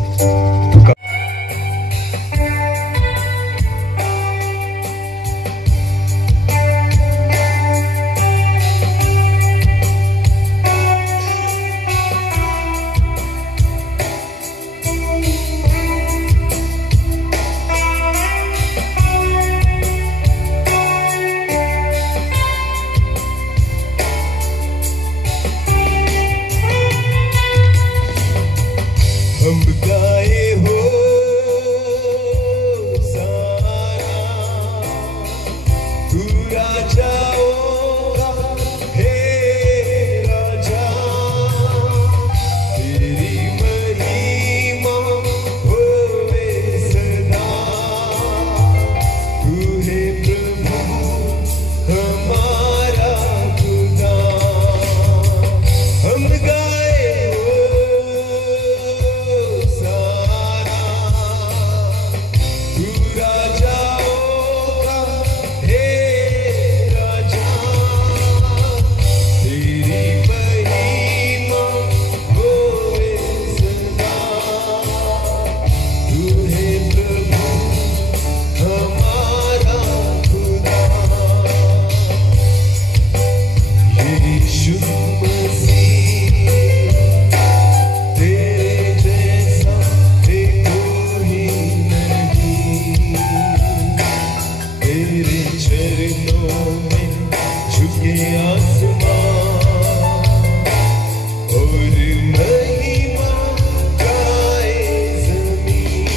हम गाए हो तू राजाओं हे राजा, तेरी महिमा होवे सदा। तू है प्रभु हमारा खुदा। हम गाए हो सारा तू राजाओं का हे राजा, तेरी महिमा होवे सदा। तू है प्रभु हमारा खुदा। यीशु मसीह तेरे जैसा कोई नहीं। तेरे चरणों में झुके आसमान और महिमा गाए ज़मीन।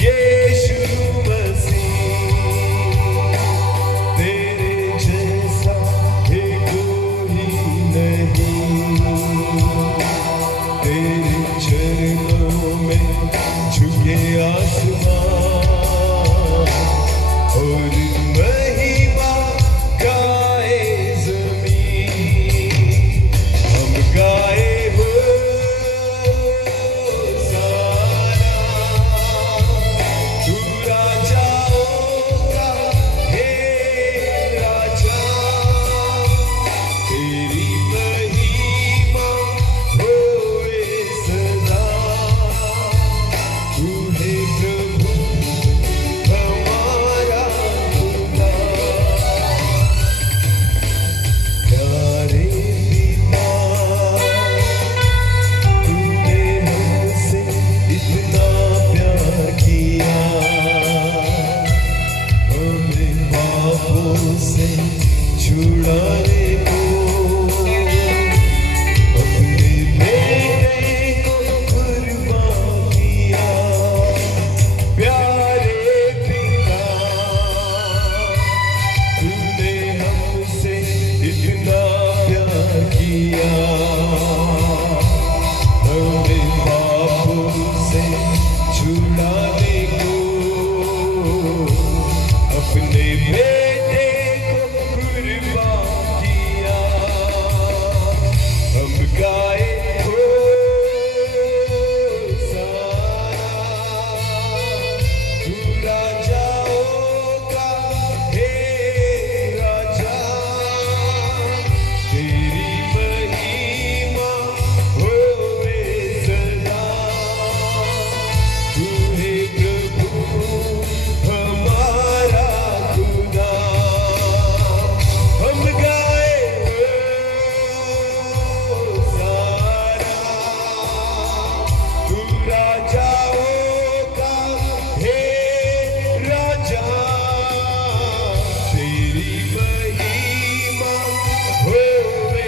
यीशु मसीह तेरे जैसा कोई नहीं। तेरे चरणों में झुके आसमान और महिमा गाए ज़मीन। हम गाए हो सारा तू राजाओं का हे राजा, तेरी महिमा होवे सदा। तू है प्रभु हमारा खुदा। प्यारे पिता, तूने हमसे इतना प्यार किया। हमें पापों से छुड़ाने को अपने बेटे को कुर्बान किया। प्यारे पिता, तूने हमसे इतना प्यार किया। हमें पापों से छुड़ाने को अपने बेटे को कुर्बान किया। हम गाए हो सारा तू राजाओं का हे राजा, तेरी महिमा होवे सदा। तू है प्रभु हमारा खुदा। हम गाए हो सारा तू राजाओं का हे राजा, तेरी महिमा होवे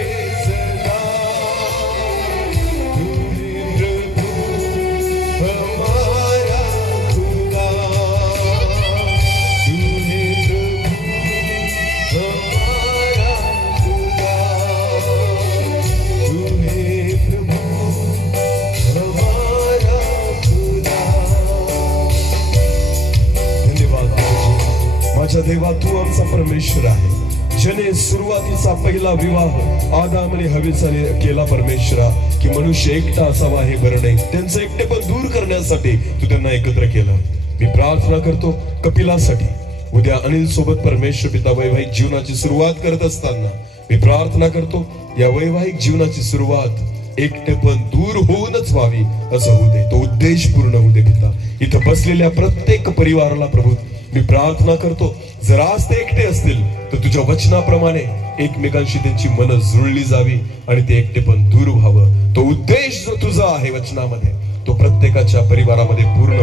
सदा। तू है प्रभु हमारा खुदा। तू है प्रभु हमारा खुदा। तू है प्रभु हमारा खुदा। धन्यवाद प्रभू। माझ्या देवा, तू आमचा परमेश्वर आहे, ज्याने सुरुवातीचा पहिला विवाह आदाम आणि हव्वेचाने केला परमेश्वरा, की मनुष्य एकटा असावा हे बरं नाही, त्यांचं एकटेपण दूर करण्यासाठी तू त्यांना एकत्र केलं। मी प्रार्थना करतो कपिलासाठी, उद्या अनिल सोबत परमेश्वर पिता वैवाहिक जीवनाची सुरुवात करत असताना मी प्रार्थना करतो या वैवाहिक जीवनाची सुरुवात एकटेपण दूर होऊनच व्हावी असं होऊ दे, तो उद्देश पूर्ण होऊ दे पिता। इथं बसलेल्या प्रत्येक परिवाराला प्रभू मी प्रार्थना करतो, जर आज ते एकटे असतील तर तुझ्या वचनाप्रमाणे एकमेकांशी त्यांची मन जुळली जावी आणि ते एकटेपण दूर व्हावं। तो उद्देश जो तुझा आहे वचनामध्ये तो प्रत्येकाच्या परिवारामध्ये पूर्ण